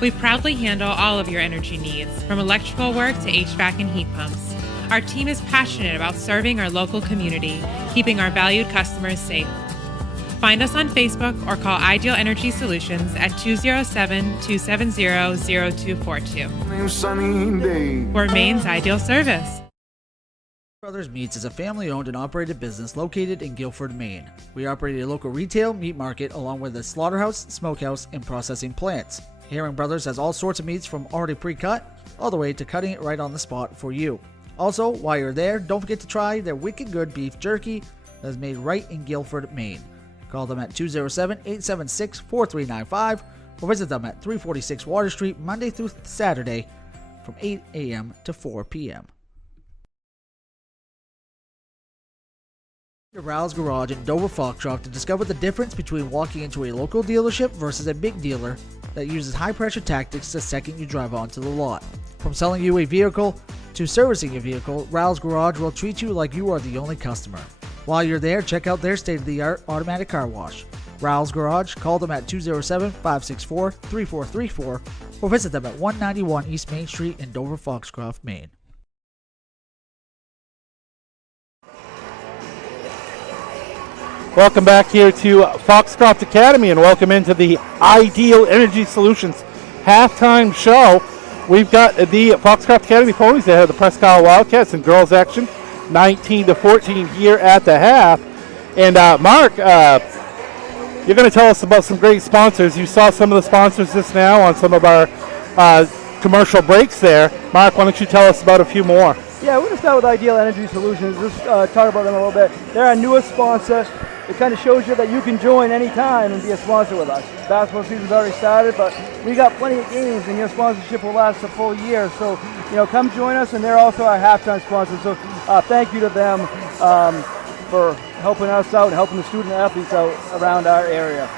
We proudly handle all of your energy needs, from electrical work to HVAC and heat pumps. Our team is passionate about serving our local community, keeping our valued customers safe. Find us on Facebook or call Ideal Energy Solutions at 207-270-0242. We're Maine's ideal service. Brothers Meats is a family-owned and operated business located in Guilford, Maine. We operate a local retail meat market along with a slaughterhouse, smokehouse, and processing plants. Herring Brothers has all sorts of meats from already pre-cut all the way to cutting it right on the spot for you. Also, while you're there, don't forget to try their wicked good beef jerky that is made right in Guilford, Maine. Call them at 207-876-4395 or visit them at 346 Water Street Monday through Saturday from 8 a.m. to 4 p.m. Ral's Garage in Dover Foxcroft to discover the difference between walking into a local dealership versus a big dealer that uses high-pressure tactics the second you drive onto the lot. From selling you a vehicle to servicing your vehicle, Ral's Garage will treat you like you are the only customer. While you're there, check out their state-of-the-art automatic car wash. Ral's Garage, call them at 207-564-3434 or visit them at 191 East Main Street in Dover Foxcroft, Maine. Welcome back here to Foxcroft Academy and welcome into the Ideal Energy Solutions halftime show. We've got the Foxcroft Academy ponies that have the Presque Isle Wildcats in girls action, 19-14 here at the half. And Mark, you're going to tell us about some great sponsors. You saw some of the sponsors just now on some of our commercial breaks there. Mark, why don't you tell us about a few more? Yeah, we're going to start with Ideal Energy Solutions. Just talk about them a little bit. They're our newest sponsor. It kind of shows you that you can join anytime and be a sponsor with us. Basketball season's already started, but we got plenty of games, and your sponsorship will last a full year. So, come join us, and they're also our halftime sponsor. So, thank you to them for helping us out and helping the student athletes out around our area.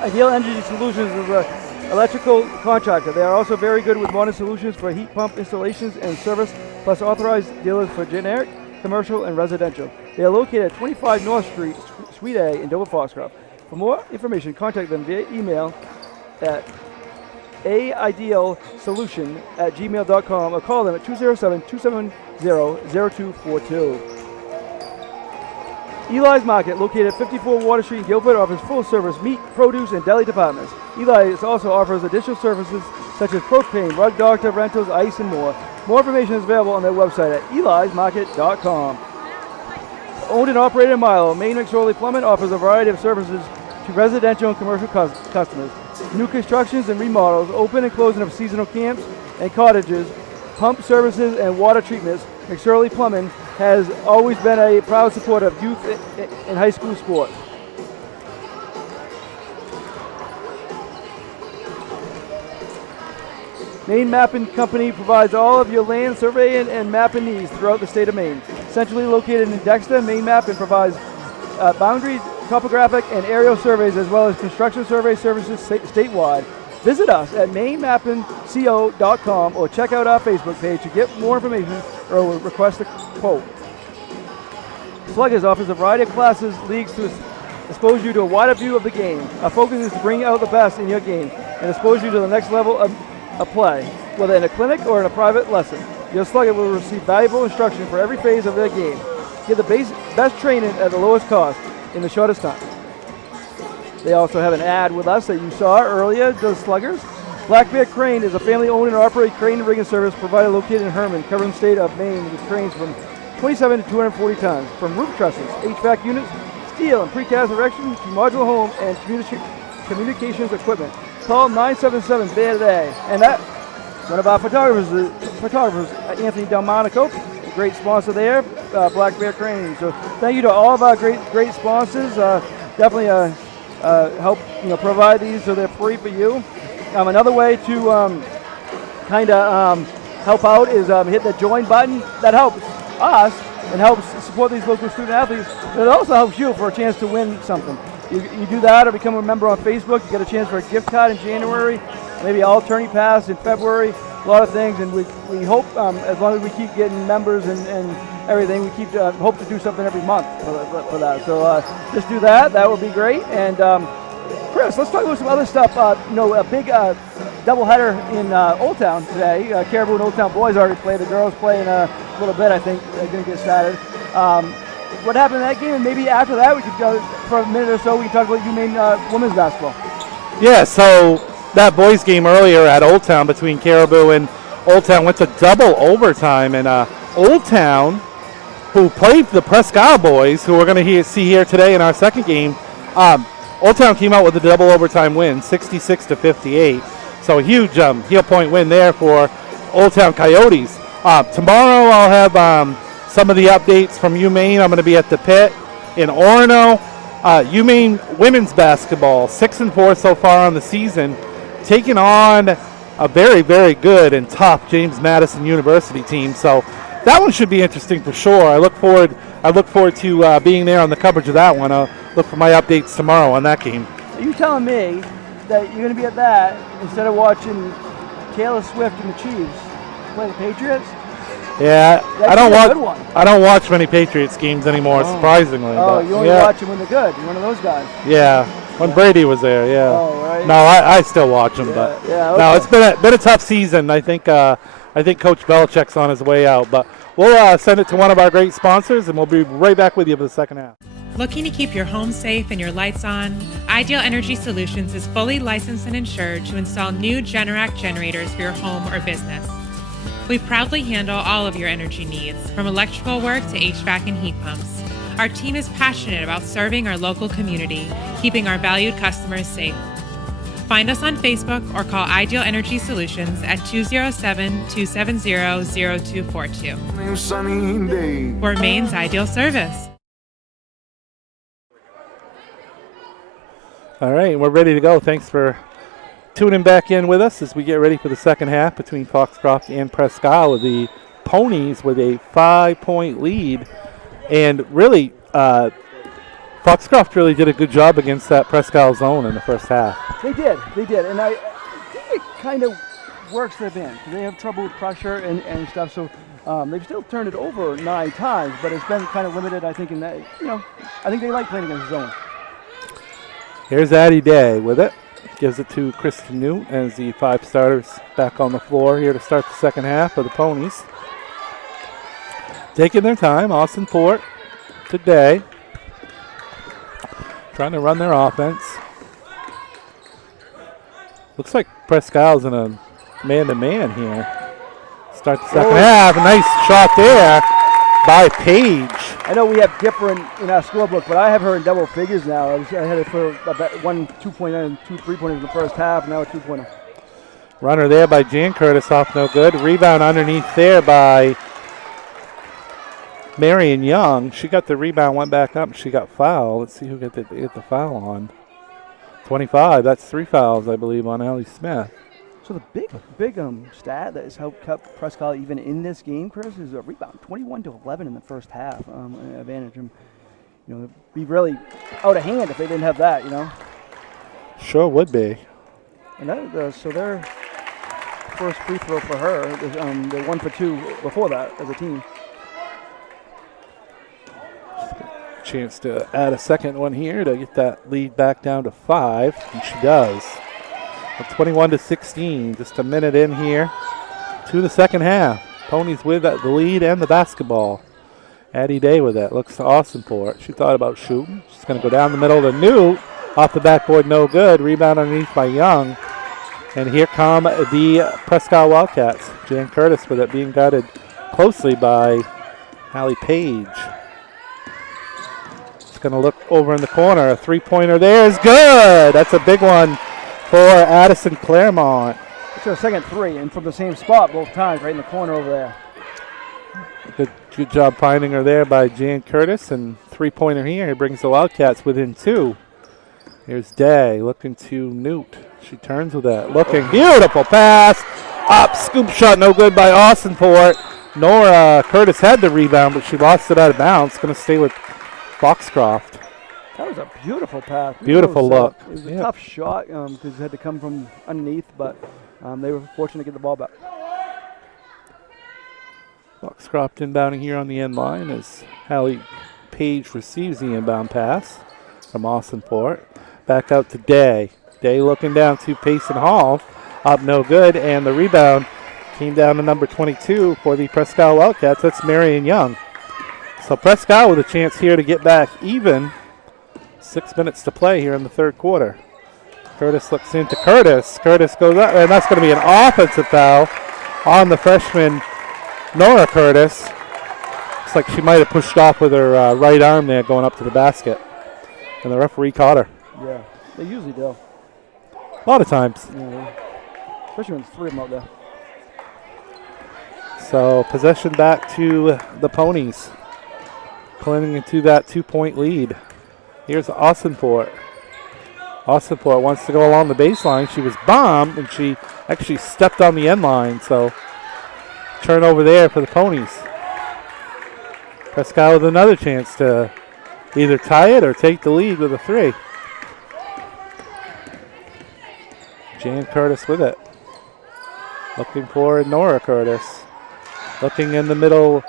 Ideal Energy Solutions is an electrical contractor. They are also very good with modern solutions for heat pump installations and service, plus authorized dealers for generic, commercial, and residential. They are located at 25 North Street, Suite A in Dover Foxcroft. For more information, contact them via email at aidealsolution@gmail.com or call them at 207-270-0242. Eli's Market, located at 54 Water Street in Guilford, offers full-service meat, produce, and deli departments. Eli's also offers additional services such as propane, rug doctor, rentals, ice, and more. More information is available on their website at elismarket.com. Owned and operated in Milo, Maine McSorley Plumbing offers a variety of services to residential and commercial customers. New constructions and remodels, open and closing of seasonal camps and cottages, pump services, and water treatments. McSorley Plumbing has always been a proud supporter of youth and high school sports. Maine Mapping Company provides all of your land surveying and mapping needs throughout the state of Maine. Centrally located in Dexter, Maine Mapping provides boundary, topographic, and aerial surveys as well as construction survey services statewide. Visit us at mainemappingco.com or check out our Facebook page to get more information or request a quote. Sluggers offers a variety of classes, leagues to expose you to a wider view of the game. Our focus is to bring out the best in your game and expose you to the next level of play, whether in a clinic or in a private lesson. Your slugger will receive valuable instruction for every phase of their game. Get the best training at the lowest cost in the shortest time. They also have an ad with us that you saw earlier, the Sluggers. Black Bear Crane is a family-owned and operated crane and rigging service provider located in Herman, covering the state of Maine with cranes from 27 to 240 tons. From roof trusses, HVAC units, steel and precast erection to modular home and communications equipment. Call 977-BEAR today. And that one of our photographers, Anthony Delmonico, great sponsor there, Black Bear Crane. So thank you to all of our great sponsors. Definitely help provide these so they're free for you. Another way to kind of help out is hit the join button. That helps us and helps support these local student athletes. But it also helps you for a chance to win something. You do that or become a member on Facebook. You get a chance for a gift card in January, maybe all tourney pass in February. A lot of things, and we hope as long as we keep getting members and everything, we keep hope to do something every month for that. So just do that. That would be great. And Chris, let's talk about some other stuff. A big doubleheader in Old Town today. Caribou and Old Town boys already played. The girls play in a little bit, I think. They're going to get started. What happened in that game? And maybe after that, we could go for a minute or so. We can talk about UMaine women's basketball. Yeah, so that boys game earlier at Old Town between Caribou and Old Town went to double overtime. And Old Town, who played the Presque Isle boys, who we're going to see here today in our second game, Old Town came out with a double overtime win, 66-58. So a huge heel point win there for Old Town Coyotes. Tomorrow I'll have some of the updates from UMaine. I'm going to be at the pit in Orono. UMaine women's basketball, 6-4 so far on the season, taking on a very, very good and tough James Madison University team. So that one should be interesting for sure. I look forward to being there on the coverage of that one. I'll look for my updates tomorrow on that game. Are you telling me that you're going to be at that instead of watching Taylor Swift and the Chiefs play the Patriots? Yeah, I don't watch many Patriots games anymore, surprisingly. Oh, you only watch them when they're good. You're one of those guys. Yeah, when Brady was there. Yeah. Oh, right. No, I still watch them, but okay. No, it's been a tough season. I think Coach Belichick's on his way out, but we'll send it to one of our great sponsors, and we'll be right back with you for the second half. Looking to keep your home safe and your lights on? Ideal Energy Solutions is fully licensed and insured to install new Generac generators for your home or business. We proudly handle all of your energy needs, from electrical work to HVAC and heat pumps. Our team is passionate about serving our local community, keeping our valued customers safe. Find us on Facebook or call Ideal Energy Solutions at 207-270-0242. We're Maine's ideal service. All right, we're ready to go. Thanks for tuning back in with us as we get ready for the second half between Foxcroft and Presque Isle, with the Ponies with a 5-point lead. And really, Foxcroft really did a good job against that Presque Isle zone in the first half. They did. And I think it kind of works their band. They have trouble with pressure and stuff, so they've still turned it over 9 times, but it's been kind of limited, I think, in that, I think they like playing against zone. Here's Addie Day with it. Gives it to Kristen Newt as the 5 starters back on the floor here to start the second half of the Ponies. Taking their time, Austin Port today. Trying to run their offense. Looks like Presque Isle's in a man-to-man here. Start the second half. A nice shot there by Page. I know we have different in our scorebook, but I have her in double figures now. I had it for one 2-pointer and 2 3-pointers in the first half, now a 2-pointer. Runner there by Jan Curtis, off no good. Rebound underneath there by Marion Young. She got the rebound, went back up, and she got fouled. Let's see who get the foul on. 25, that's 3 fouls, I believe, on Allie Smith. So the big stat that has helped keep Presque Isle even in this game, Chris, is a rebound, 21-11 in the first half advantage. It'd be really out of hand if they didn't have that, Sure would be. And so their first free throw for her, they're 1 for 2 before that as a team. Chance to add a second one here to get that lead back down to 5, and she does. 21-16, just a minute in here to the second half. Ponies with the lead and the basketball. Addie Day with that. Looks awesome for it. She thought about shooting. She's going to go down the middle to Newt. Off the backboard, no good. Rebound underneath by Young. And here come the Presque Isle Wildcats. Jan Curtis with it being guarded closely by Allie Page. It's going to look over in the corner. A 3-pointer there is good. That's a big one for Addison Claremont. It's her second 3, and from the same spot both times, right in the corner over there. Good job finding her there by Jan Curtis, and three-pointer here. He brings the Wildcats within 2. Here's Day looking to Newt. She turns with that. Looking, beautiful pass. Up, scoop shot, no good by Austinport. Nora Curtis had the rebound, but she lost it out of bounds. Going to stay with Foxcroft. That was a beautiful pass. Beautiful look. It was a tough shot because it had to come from underneath, but they were fortunate to get the ball back. Foxcroft inbounding here on the end line as Hallie Page receives the inbound pass from Austinport. Back out to Day. Day looking down to Payson Hall. Up no good, and the rebound came down to number 22 for the Presque Isle Wildcats. That's Marion Young. So Presque Isle with a chance here to get back even. 6 minutes to play here in the third quarter. Curtis looks into Curtis. Curtis goes up, and that's going to be an offensive foul on the freshman Nora Curtis. Looks like she might have pushed off with her right arm there going up to the basket. And the referee caught her. Yeah, they usually do. A lot of times. Yeah. Especially when there's 3 of them out there. So possession back to the Ponies. Clinging into that 2-point lead. Here's Austinport. Austinport wants to go along the baseline. She was bombed, and she actually stepped on the end line. So turnover there for the Ponies. Presque Isle with another chance to either tie it or take the lead with a 3. Jan Curtis with it. Looking for Nora Curtis. Looking in the middle.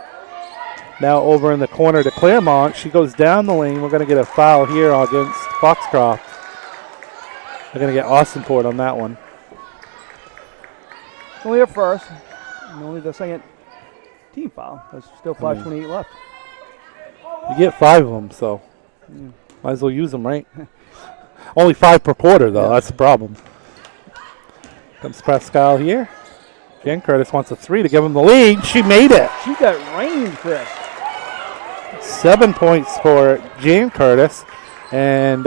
Now over in the corner to Claremont. She goes down the lane. We're going to get a foul here against Foxcroft. They're going to get Austinport on that one. Only her first. And only the second team foul. There's still 5:28 left. You get 5 of them, so might as well use them, right? Only 5 per quarter, though. That's the problem. Comes Presque Isle here. Jan Curtis wants a 3 to give him the lead. She made it. She got range, Chris. 7 points for Jan Curtis. And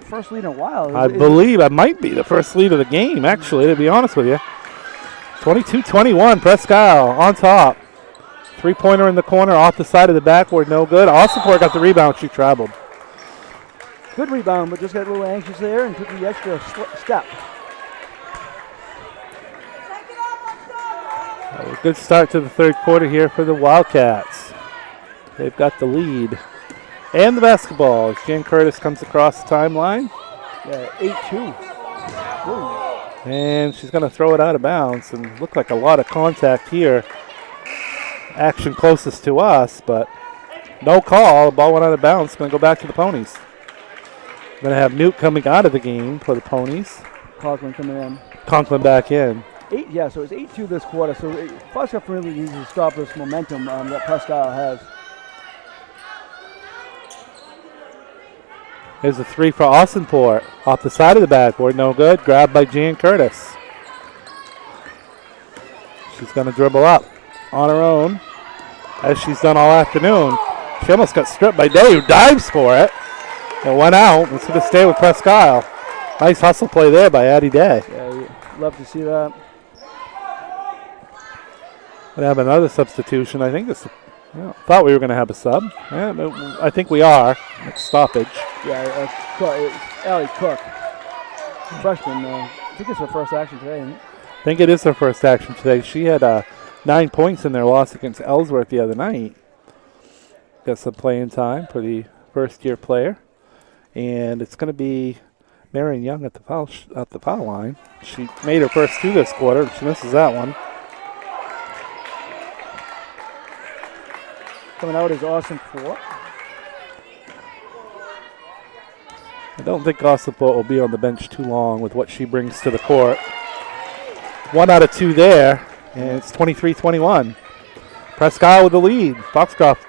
first lead in a while. I believe I might be the first lead of the game, actually, to be honest with you. 22-21, Presque Isle on top. 3-pointer in the corner, off the side of the backboard, no good. Austinport got the rebound. She traveled. Good rebound, but just got a little anxious there and took the extra step. A good start to the third quarter here for the Wildcats. They've got the lead. And the basketball as Jan Curtis comes across the timeline. Yeah, 8-2. And she's going to throw it out of bounds, and look like a lot of contact here. Action closest to us, but no call. The ball went out of bounds. Going to go back to the Ponies. Going to have Newt coming out of the game for the Ponies. Conklin coming in. Conklin back in. So it's 8-2 this quarter. So Foxcroft really needs to stop this momentum that Presque Isle has. Here's a 3 for Austinport. Off the side of the backboard, no good. Grabbed by Jan Curtis. She's going to dribble up on her own, as she's done all afternoon. She almost got stripped by Day, who dives for it. It went out. It's going to stay with Presque Isle. Nice hustle play there by Addie Day. Yeah, you love to see that. Going to have another substitution. I think this. Thought we were going to have a sub. Yeah, I think we are. It's stoppage. Yeah, it's Allie Cook, freshman. I think it's her first action today, isn't it? I think it is her first action today. She had 9 points in their loss against Ellsworth the other night. Got some playing time for the first-year player. And it's going to be Marion Young at the foul line. She made her first 2 this quarter. She misses that one. Coming out is Austinport. I don't think Austinport will be on the bench too long with what she brings to the court. 1 out of 2 there, and it's 23-21. Presque Isle with the lead. Foxcroft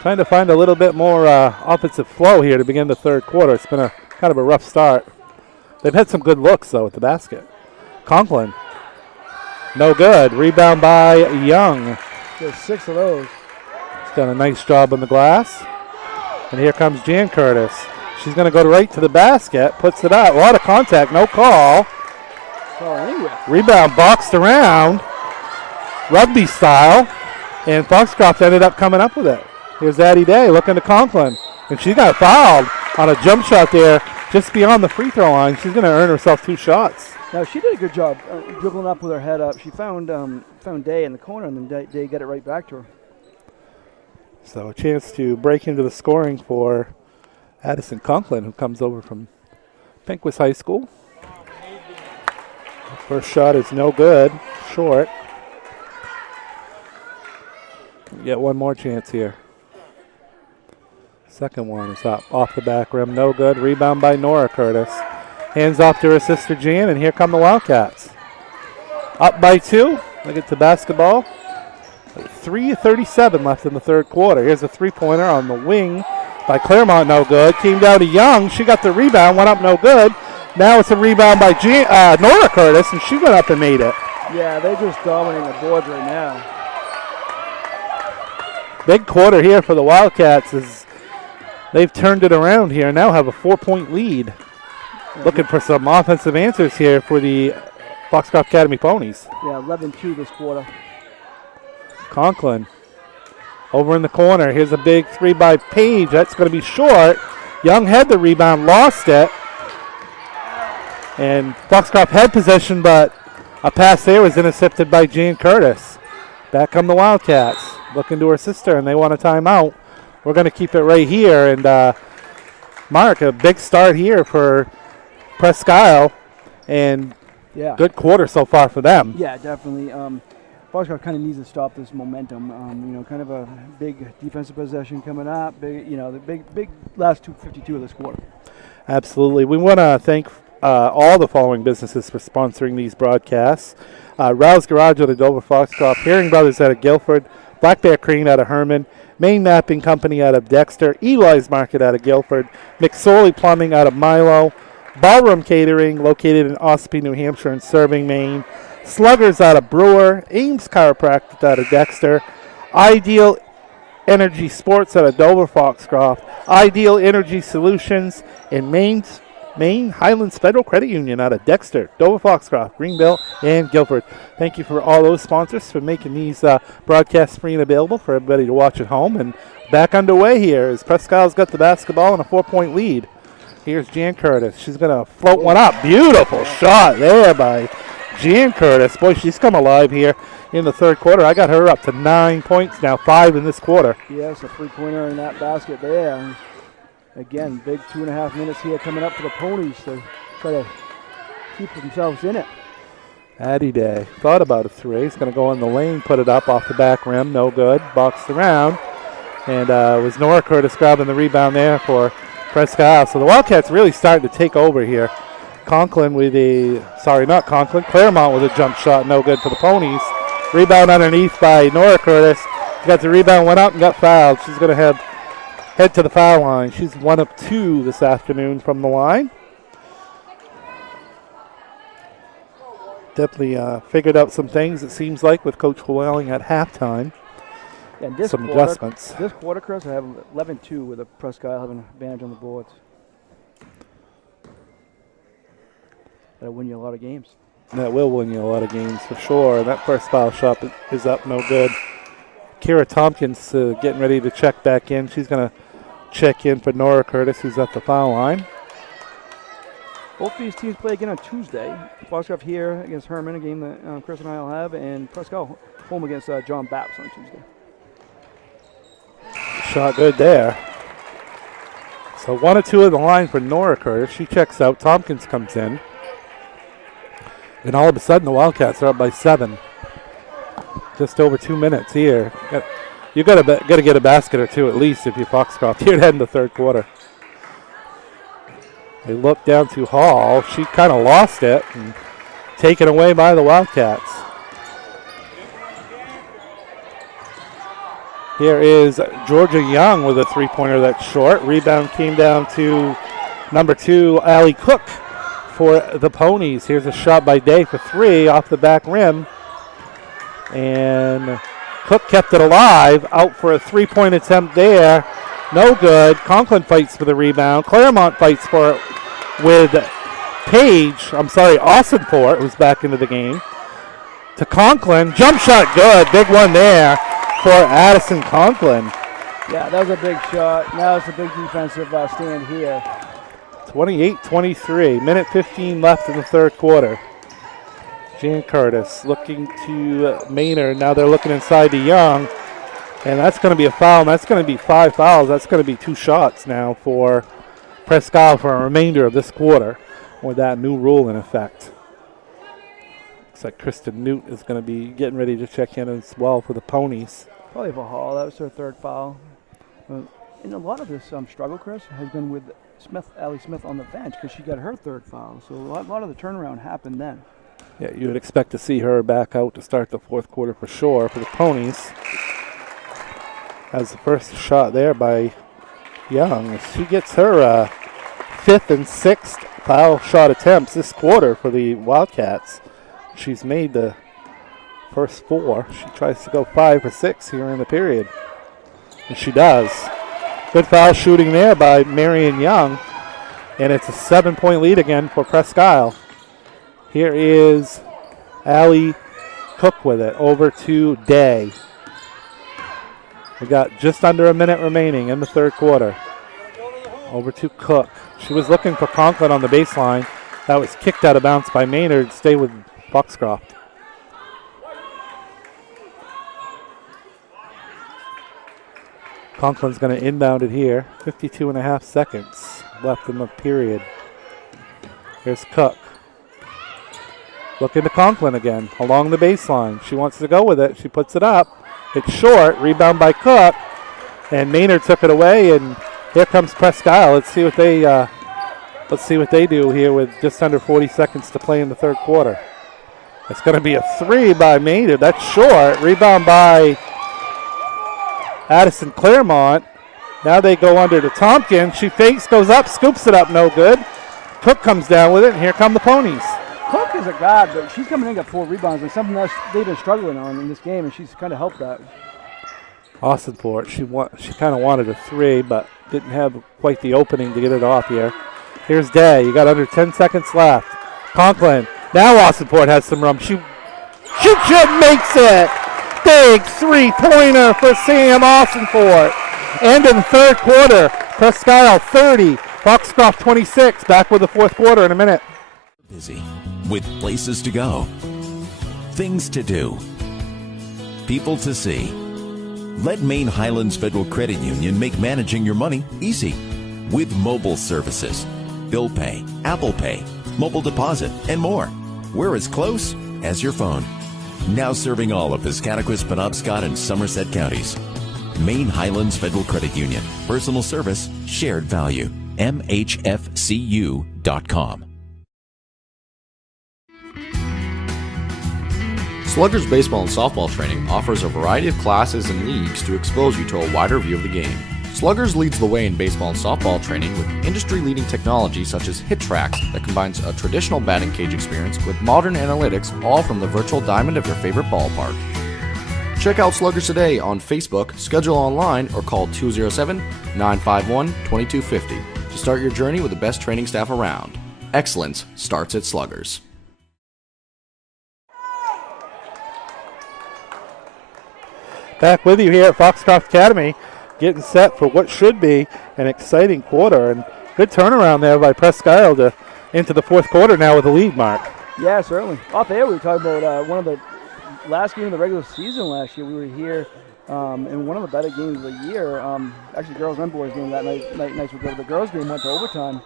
trying to find a little bit more offensive flow here to begin the third quarter. It's been a kind of a rough start. They've had some good looks, though, at the basket. Conklin, no good. Rebound by Young. There's 6 of those. She's done a nice job on the glass. And here comes Jan Curtis. She's going to go right to the basket, puts it out. A lot of contact, no call. Oh, anyway. Rebound boxed around, rugby style. And Foxcroft ended up coming up with it. Here's Addie Day looking to Conklin. And she got fouled on a jump shot there just beyond the free throw line. She's going to earn herself 2 shots. Now, she did a good job dribbling up with her head up. She found Day in the corner, and then Day got it right back to her. So a chance to break into the scoring for Addison Conklin, who comes over from Pinkwist High School. First shot is no good, short. Get one more chance here. Second one is up, off the back rim, no good. Rebound by Nora Curtis. Hands off to her sister Jan, and here come the Wildcats. Up by 2. They get to basketball. 3:37 left in the third quarter. Here's a three-pointer on the wing by Claremont, no good. Came down to Young. She got the rebound, went up, no good. Now it's a rebound by Nora Curtis, and she went up and made it. Yeah, they're just dominating the boards right now. Big quarter here for the Wildcats as they've turned it around here. Now have a 4-point lead. Looking for some offensive answers here for the Foxcroft Academy Ponies. Yeah, 11-2 this quarter. Conklin over in the corner. Here's a big 3 by Page. That's going to be short. Young had the rebound, lost it. And Foxcroft had possession, but a pass there was intercepted by Jan Curtis. Back come the Wildcats. Looking to her sister, and they want a timeout. We're going to keep it right here. And Mark, a big start here for Presque Isle, and good quarter so far for them. Yeah, definitely. Foxcroft kind of needs to stop this momentum. Kind of a big defensive possession coming up. The big last 2:52 of this quarter. Absolutely. We want to thank all the following businesses for sponsoring these broadcasts. Rouse Garage out of Dover Foxcroft, Herring Brothers out of Guilford, Black Bear Crane out of Herman, Main Mapping Company out of Dexter, Eli's Market out of Guilford, McSorley Plumbing out of Milo, Ballroom Catering located in Ospey, New Hampshire and Serving, Maine, Sluggers out of Brewer, Ames Chiropractic out of Dexter, Ideal Energy Sports out of Dover Foxcroft, Ideal Energy Solutions in Maine Highlands Federal Credit Union out of Dexter, Dover Foxcroft, Greenville, and Guilford. Thank you for all those sponsors for making these broadcasts free and available for everybody to watch at home. And back underway here as Presque Isle's got the basketball and a 4-point lead. Here's Jan Curtis. She's going to float one up. Beautiful shot there by Jan Curtis. Boy, she's come alive here in the third quarter. I got her up to 9 points now, 5 in this quarter. Yes, a three-pointer in that basket there. Again, big 2.5 minutes here coming up for the Ponies to try to keep themselves in it. Addie Day thought about a 3. He's going to go in the lane, put it up off the back rim. No good. Boxed around. And it was Nora Curtis grabbing the rebound there for Presque Isle. So the Wildcats really starting to take over here. Claremont with a jump shot. No good for the Ponies. Rebound underneath by Nora Curtis. Got the rebound, went up and got fouled. She's going to head to the foul line. She's 1 of 2 this afternoon from the line. Definitely figured out some things, it seems like, with Coach Welling at halftime. And this some quarter, adjustments. This quarter, Chris, I have 11-2 with a Presque Isle having an advantage on the boards. That'll win you a lot of games. That will win you a lot of games for sure. And that first foul shot is up, no good. Kira Tompkins getting ready to check back in. She's going to check in for Nora Curtis, who's at the foul line. Both these teams play again on Tuesday. Foxcroft here against Herman, a game that Chris and I will have, and Presque Isle home against John Bapps on Tuesday. Shot good there. So 1 of 2 in the line for Nora Curtis. She checks out. Tompkins comes in. And all of a sudden, the Wildcats are up by 7. Just over 2 minutes here. You got to get a basket or 2 at least if you're Foxcroft here to head in the third quarter. They look down to Hall. She kind of lost it and taken away by the Wildcats. Here is Georgia Young with a 3-pointer that's short. Rebound came down to number 2, Allie Cook for the Ponies. Here's a shot by Day for 3 off the back rim. And Cook kept it alive, out for a 3-point attempt there. No good. Conklin fights for the rebound. Claremont fights for it with Austin Fort, who's back into the game. To Conklin. Jump shot good. Big one there for Addison Conklin. Yeah, that was a big shot. Now it's a big defensive stand here. 28-23, minute 15 left in the third quarter. Jan Curtis looking to Maynard. Now they're looking inside to Young. And that's going to be a foul. And that's going to be 5 fouls. That's going to be 2 shots now for Presque Isle for a remainder of this quarter with that new rule in effect. Looks like Kristen Newt is going to be getting ready to check in as well for the Ponies. Probably for Hall. That was her 3rd foul. And a lot of this struggle, Chris, has been with Allie Smith on the bench because she got her 3rd foul. So a lot of the turnaround happened then. Yeah, you would expect to see her back out to start the 4th quarter for sure for the Ponies. As the first shot there by Young. She gets her 5th and 6th foul shot attempts this quarter for the Wildcats. She's made the first 4. She tries to go 5 for 6 here in the period. And she does. Good foul shooting there by Marion Young. And it's a 7-point lead again for Presque Isle. Here is Allie Cook with it over to Day. We got just under a minute remaining in the third quarter. Over to Cook. She was looking for Conklin on the baseline. That was kicked out of bounds by Maynard. Stay with Foxcroft. Conklin's going to inbound it here. 52.5 seconds left in the period. Here's Cook. Looking to Conklin again along the baseline. She wants to go with it. She puts it up. It's short. Rebound by Cook. And Maynard took it away. And here comes Presque Isle. Let's see what they do here with just under 40 seconds to play in the third quarter. It's going to be a 3 by Maynard. That's short. Rebound by Addison Claremont. Now they go under to Tompkins. She fakes, goes up, scoops it up, no good. Cook comes down with it, and here come the Ponies. Cook is a god, but she's coming in and got 4 rebounds, and something that they've been struggling on in this game, and she's kind of helped that. Austinport, she kind of wanted a 3, but didn't have quite the opening to get it off here. Here's Day. You got under 10 seconds left. Conklin. Now Austinport has some room. She makes it. Big 3-pointer for Sam Austinport. End of the third quarter. Presque Isle 30. Foxcroft 26. Back with the fourth quarter in a minute. Busy with places to go, things to do, people to see. Let Maine Highlands Federal Credit Union make managing your money easy with mobile services, bill pay, Apple Pay, mobile deposit, and more. We're as close as your phone. Now serving all of Piscataquis, Penobscot, and Somerset counties. Maine Highlands Federal Credit Union. Personal service, shared value. MHFCU.com. Sluggers baseball and softball training offers a variety of classes and leagues to expose you to a wider view of the game. Sluggers leads the way in baseball and softball training with industry-leading technology such as HitTrax that combines a traditional batting cage experience with modern analytics, all from the virtual diamond of your favorite ballpark. Check out Sluggers today on Facebook, schedule online, or call 207-951-2250 to start your journey with the best training staff around. Excellence starts at Sluggers. Back with you here at Foxcroft Academy, getting set for what should be an exciting quarter. And good turnaround there by Presque Isle into the fourth quarter now with a lead, Mark. Yeah, certainly. Off air, we were talking about one of the last game of the regular season last year. We were here in one of the better games of the year. Actually, girls and boys game that night. Nice. The girls game went to overtime.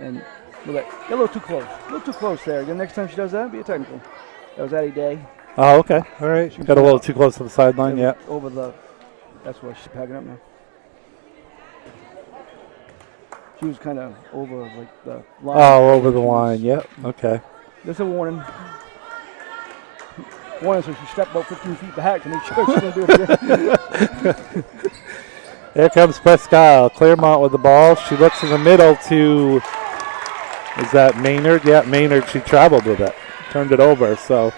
And get a little too close. A little too close there. Again, next time she does that, it'll be a technical. That was Addie Day. Oh, okay. All right. She got a little too close to the sideline, yeah. Over the, that's why she's packing up now. She was kind of over like the line. Oh, over the line, yep. Okay. There's a warning. Warning, so she stepped about 15 feet back to make sure she didn't do it again. There comes Presque Isle. Claremont with the ball. She looks in the middle to, is that Maynard? Yeah, Maynard. She traveled with it. Turned it over, so.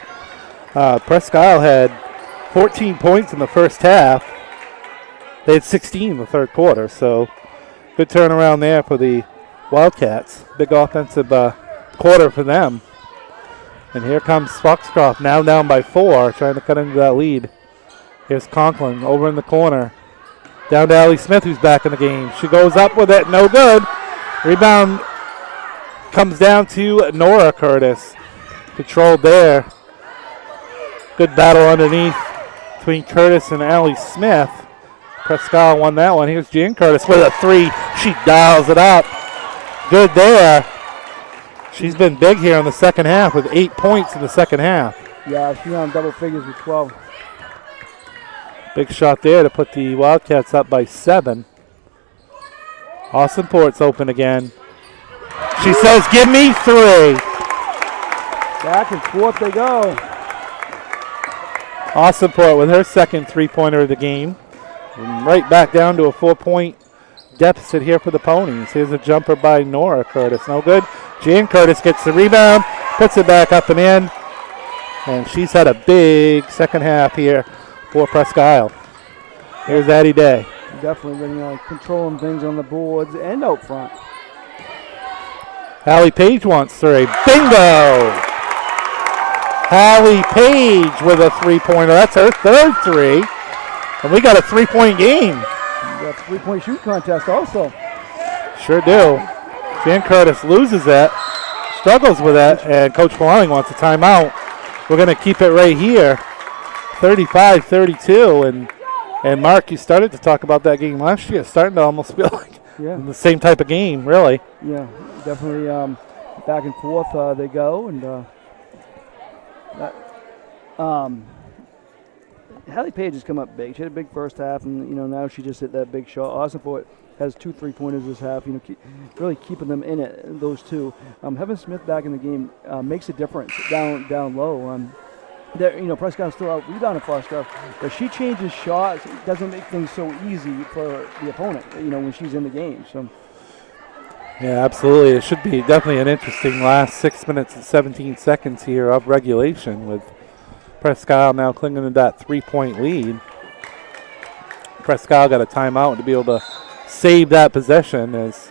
Presque Isle had 14 points in the first half. They had 16 in the third quarter, so good turnaround there for the Wildcats. Big offensive quarter for them. And here comes Foxcroft, now down by 4, trying to cut into that lead. Here's Conklin over in the corner. Down to Allie Smith, who's back in the game. She goes up with it, no good. Rebound comes down to Nora Curtis. Controlled there. Good battle underneath between Curtis and Allie Smith. Presque Isle won that one. Here's Jan Curtis with a 3. She dials it up. Good there. She's been big here in the second half with 8 points in the second half. Yeah, she's on double figures with 12. Big shot there to put the Wildcats up by 7. Austинport's open again. She says, give me 3. Back and forth they go. Austинport with her second three-pointer of the game. And right back down to a 4-point deficit here for the Ponies. Here's a jumper by Nora Curtis. No good. Jan Curtis gets the rebound, puts it back up and in. And she's had a big second half here for Presque Isle. Here's Addie Day. Definitely been controlling things on the boards and out front. Hallie Page wants 3. Bingo! Hallie Page with a three-pointer. That's her third 3. And we got a 3-point game. We got a 3-point shoot contest also. Sure do. Jan Curtis loses that, struggles with that, and Coach Maloney wants a timeout. We're going to keep it right here, 35-32. And Mark, you started to talk about that game last year. It's starting to almost feel like the same type of game, really. Yeah, definitely back and forth they go. And Hallie Page has come up big. She had a big first half, and now she just hit that big shot. Austинport has 2 3-pointers this half. Really keeping them in it. Those two. Having Smith back in the game makes a difference down low. Presque Isle still out rebounding Foxcroft, but she changes shots. It doesn't make things so easy for the opponent. When she's in the game. So. Yeah, absolutely. It should be definitely an interesting last 6 minutes and 17 seconds here of regulation with Presque Isle now clinging to that 3-point lead. Presque Isle got a timeout to be able to save that possession, as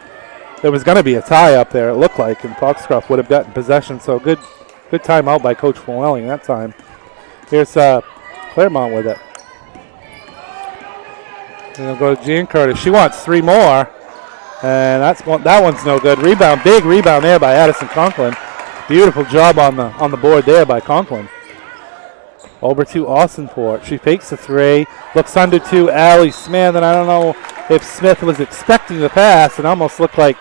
there was going to be a tie up there, it looked like, and Foxcroft would have gotten possession. So good timeout by Coach Flewelling that time. Here's Claremont with it. They'll go to Jan Curtis. She wants 3 more, and that one's no good. Rebound, big rebound there by Addison Conklin. Beautiful job on the board there by Conklin. Over to Austинport. She fakes the 3, looks under to Allie Smith, and I don't know if Smith was expecting the pass. It almost looked like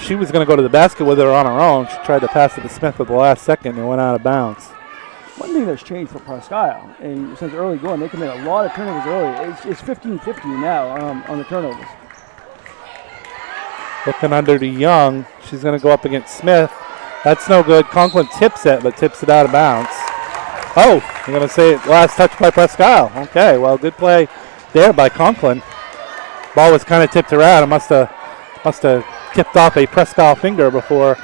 she was going to go to the basket with her on her own. She tried to pass it to Smith at the last second and went out of bounds. One thing that's changed for Presque Isle, and since early going, they commit a lot of turnovers early. It's 15-50 now on the turnovers. Looking under to Young. She's going to go up against Smith. That's no good. Conklin tips it, but tips it out of bounds. Oh, you're going to say last touch by Presque Isle. Okay, well, good play there by Conklin. Ball was kind of tipped around. It must have tipped off a Presque Isle finger before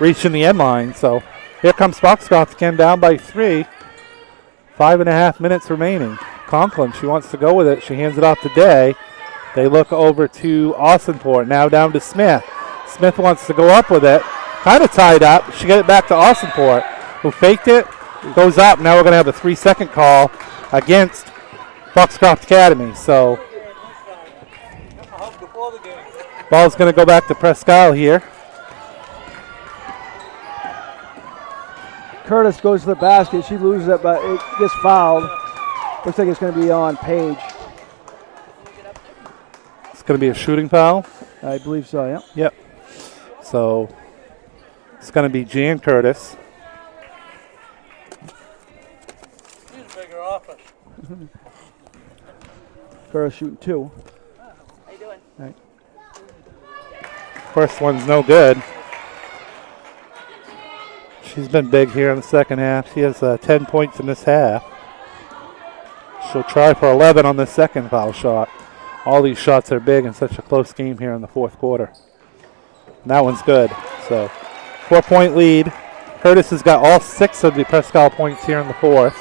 reaching the end line. So here comes Foxcroft again down by 3. 5.5 minutes remaining. Conklin, she wants to go with it. She hands it off to Day. They look over to Austинport. Now down to Smith. Smith wants to go up with it. Kind of tied up. She got it back to Austинport, who faked it. Goes up. Now we're going to have a 3-second call against Foxcroft Academy. So ball's going to go back to Presque Isle here. Curtis goes to the basket. She loses it, but it gets fouled. Looks like it's going to be on Page. It's going to be a shooting foul. I believe so, yeah. Yep. So it's going to be Jan Curtis. Curtis shooting 2. How you doing? Right. First one's no good. She's been big here in the second half. She has 10 points in this half. She'll try for 11 on the second foul shot. All these shots are big in such a close game here in the fourth quarter. And that one's good. So 4-point lead. Curtis has got all 6 of the Presque Isle points here in the fourth.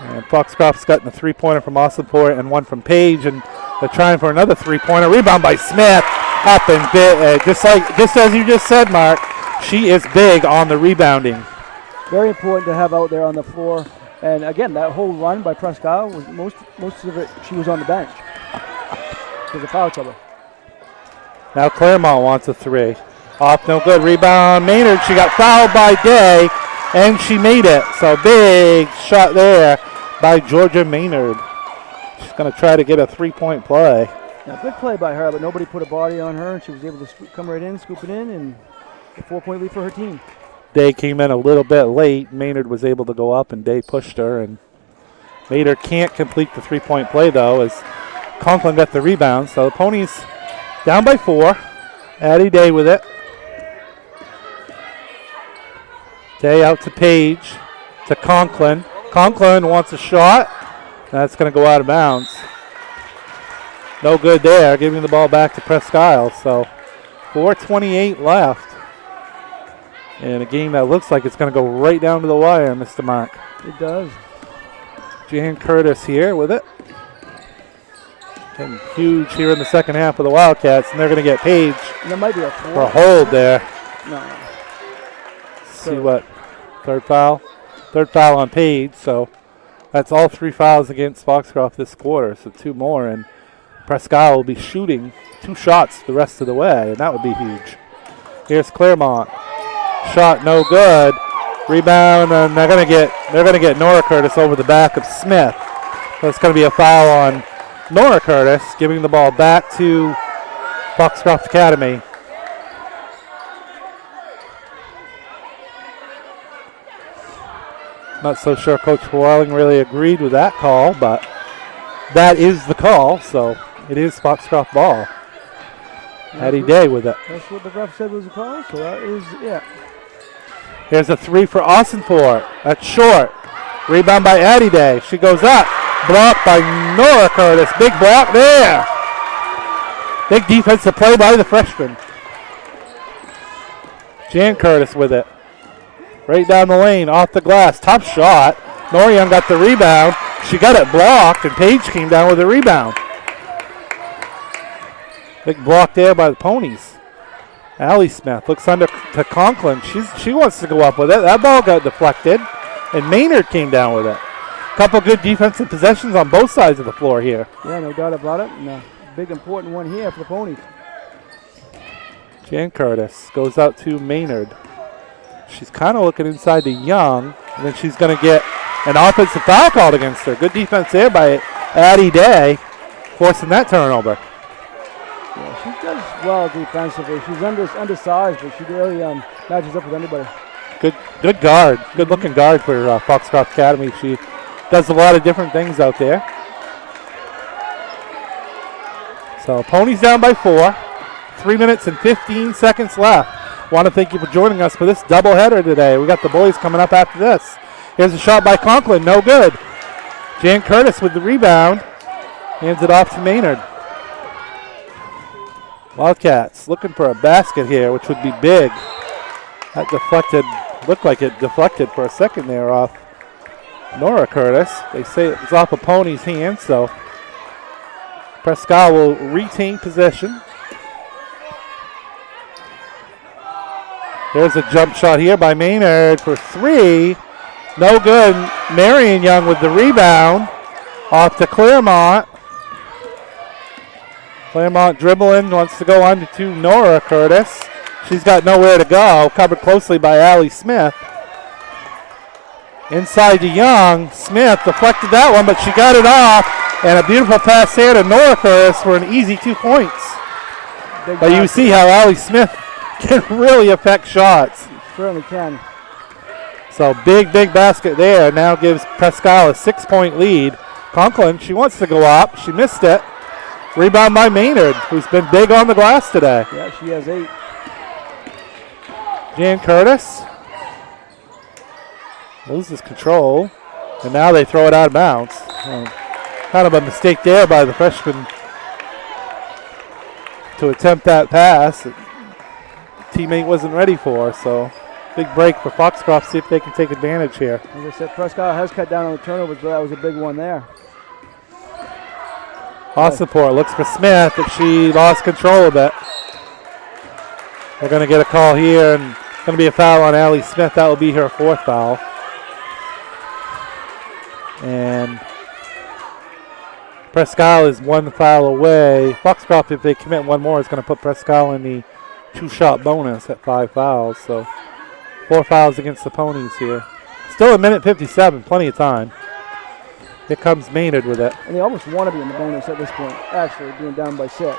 And Foxcroft's gotten a 3-pointer from Austинport and 1 from Page, and they're trying for another 3-pointer. Rebound by Smith, up and bit, just as you just said, Mark. She is big on the rebounding. Very important to have out there on the floor. And again, that whole run by Presque Isle was most of it. She was on the bench because of foul trouble. Now Claremont wants a three. Off, no good. Rebound, Maynard. She got fouled by Day, and she made it. So big shot there by Georgia Maynard. She's going to try to get a three-point play. Now, good play by her, but nobody put a body on her, and she was able to come right in, scoop it in, and a 4-point lead for her team. Day came in a little bit late. Maynard was able to go up, and Day pushed her. And Maynard can't complete the three-point play, though, as Conklin got the rebound. So the Ponies down by 4. Addie Day with it. Day out to Page, to Conklin. Conklin wants a shot. That's going to go out of bounds. No good there, giving the ball back to Presque Isle. So 4:28 left. And a game that looks like it's going to go right down to the wire, Mr. Mark. It does. Jan Curtis here with it. Getting huge here in the second half of the Wildcats, and they're going to get Page And there might be a for a hold there. No. See what? Third foul? Third foul on Page, so that's all 3 fouls against Foxcroft this quarter, so 2 more, and Presque Isle will be shooting 2 shots the rest of the way, and that would be huge. Here's Claremont. Shot no good. Rebound, and they're gonna get Nora Curtis over the back of Smith. So it's gonna be a foul on Nora Curtis, giving the ball back to Foxcroft Academy. Not so sure Coach Warling really agreed with that call, but that is the call, so it is Foxcroft ball. Addie Day with it. That's what the ref said was a call, so that is, yeah. Here's a 3 for Austinport. That's short. Rebound by Addie Day. She goes up. Blocked by Nora Curtis. Big block there. Big defensive play by the freshman. Jan Curtis with it. Right down the lane, off the glass. Tough shot. Nora Young got the rebound. She got it blocked, and Page came down with the rebound. Big block there by the Ponies. Allie Smith looks under to Conklin. She wants to go up with it. That ball got deflected, and Maynard came down with it. Couple good defensive possessions on both sides of the floor here. Yeah, no doubt about it. And a big important one here for the Ponies. Jan Curtis goes out to Maynard. She's kind of looking inside to Young, and then she's going to get an offensive foul called against her. Good defense there by Addie Day, forcing that turnover. Yeah, she does well defensively. She's undersized, but she really matches up with anybody. Good guard. Good looking guard for Foxcroft Academy. She does a lot of different things out there. So Ponies down by 4. 3 minutes and 15 seconds left. Want to thank you for joining us for this doubleheader today. We got the boys coming up after this. Here's a shot by Conklin. No good. Jan Curtis with the rebound. Hands it off to Maynard. Wildcats looking for a basket here, which would be big. That deflected, looked like it deflected for a second there off Nora Curtis. They say it was off a Pony's hand, so Presque Isle will retain possession. There's a jump shot here by Maynard for 3. No good. Marion Young with the rebound. Off to Claremont. Claremont dribbling, wants to go under to Nora Curtis. She's got nowhere to go. Covered closely by Allie Smith. Inside to Young. Smith deflected that one, but she got it off. And a beautiful pass there to Nora Curtis for an easy 2 points. But you see how Allie Smith can really affect shots. Certainly can. So big basket there. Now gives Presque Isle a 6-point lead. Conklin, she wants to go up. She missed it. Rebound by Maynard, who's been big on the glass today. Yeah, she has 8. Jan Curtis loses control, and now they throw it out of bounds. Kind of a mistake there by the freshman to attempt that pass. The teammate wasn't ready for, so big break for Foxcroft, see if they can take advantage here. As I said, Presque Isle has cut down on the turnovers, but that was a big one there. Austinport looks for Smith, but she lost control of it. They're going to get a call here, and Going to be a foul on Allie Smith. That will be her 4th foul. And Presque Isle is 1 foul away. Foxcroft, if they commit one more, is going to put Presque Isle in the 2-shot bonus at 5 fouls. So 4 fouls against the Ponies here. Still a minute 57, plenty of time. Here comes Maynard with it. And they almost want to be in the bonus at this point, actually, being down by 6.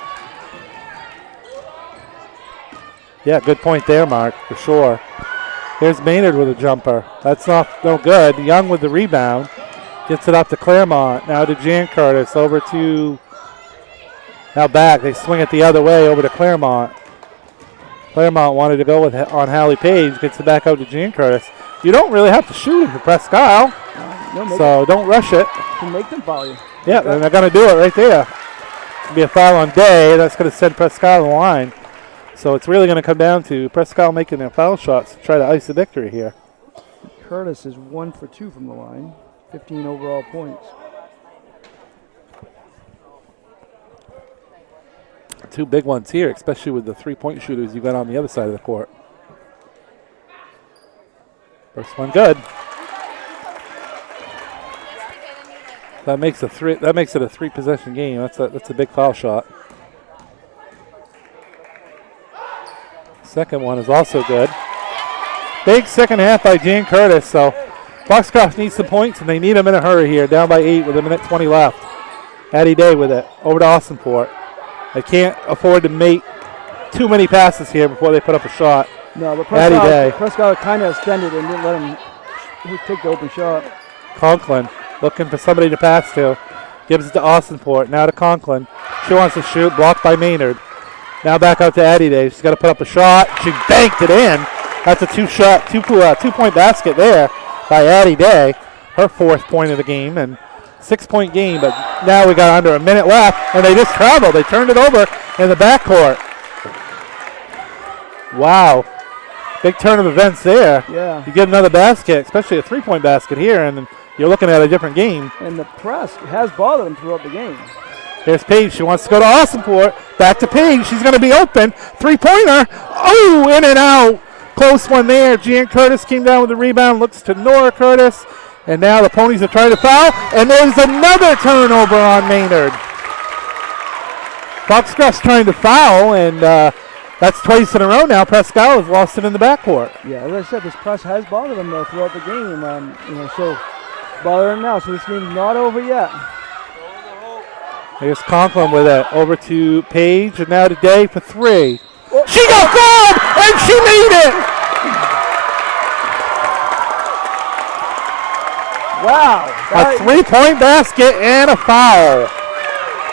Yeah, good point there, Mark, for sure. Here's Maynard with a jumper. That's no good. Young with the rebound. Gets it up to Claremont. Now to Jan Curtis. Over to, now back. They swing it the other way over to Claremont. Claremont wanted to go on Hallie Page. Gets it back out to Jan Curtis. You don't really have to shoot if you're Presque Isle. So don't rush it. To make them foul you. Yeah, and they're going to do it right there. It'll be a foul on Day. That's going to send Presque Isle the line. So it's really going to come down to Presque Isle making their foul shots to try to ice the victory here. Curtis is 1 for 2 from the line. 15 overall points. Two big ones here, especially with the 3-point shooters you got on the other side of the court. First one good. That makes it a 3-possession game. That's a big foul shot. Second one is also good. Big second half by Jan Curtis. So Foxcroft needs some points, and they need them in a hurry here. Down by 8 with a minute 20 left. Addie Day with it. Over to Austinport. They can't afford to make too many passes here before they put up a shot. No, but Presque Isle kind of extended and didn't let him take the open shot. Conklin looking for somebody to pass to. Gives it to Austinport. Now to Conklin. She wants to shoot. Blocked by Maynard. Now back out to Addie Day. She's got to put up a shot. She banked it in. That's a two-point basket there by Addie Day. Her 4th point of the game and 6-point game. But now we got under a minute left, and they just traveled. They turned it over in the backcourt. Wow. Big turn of events there. Yeah. You get another basket, especially a 3-point basket here, and you're looking at a different game. And the press has bothered them throughout the game. Here's Page. She wants to go to Austinport. Back to Page. She's going to be open. 3-pointer. Oh, in and out. Close one there. Jan Curtis came down with the rebound. Looks to Nora Curtis. And now the Ponies are trying to foul. And there's another turnover on Maynard. Foxcroft's trying to foul, and that's twice in a row now. Presque Isle has lost it in the backcourt. Yeah, as I said, this press has bothered them though throughout the game. So bothering now. So this game's not over yet. Here's Conklin with it. Over to Page, and now to Day for 3. She got fouled, and she made it! Wow. A 3-point basket and a foul.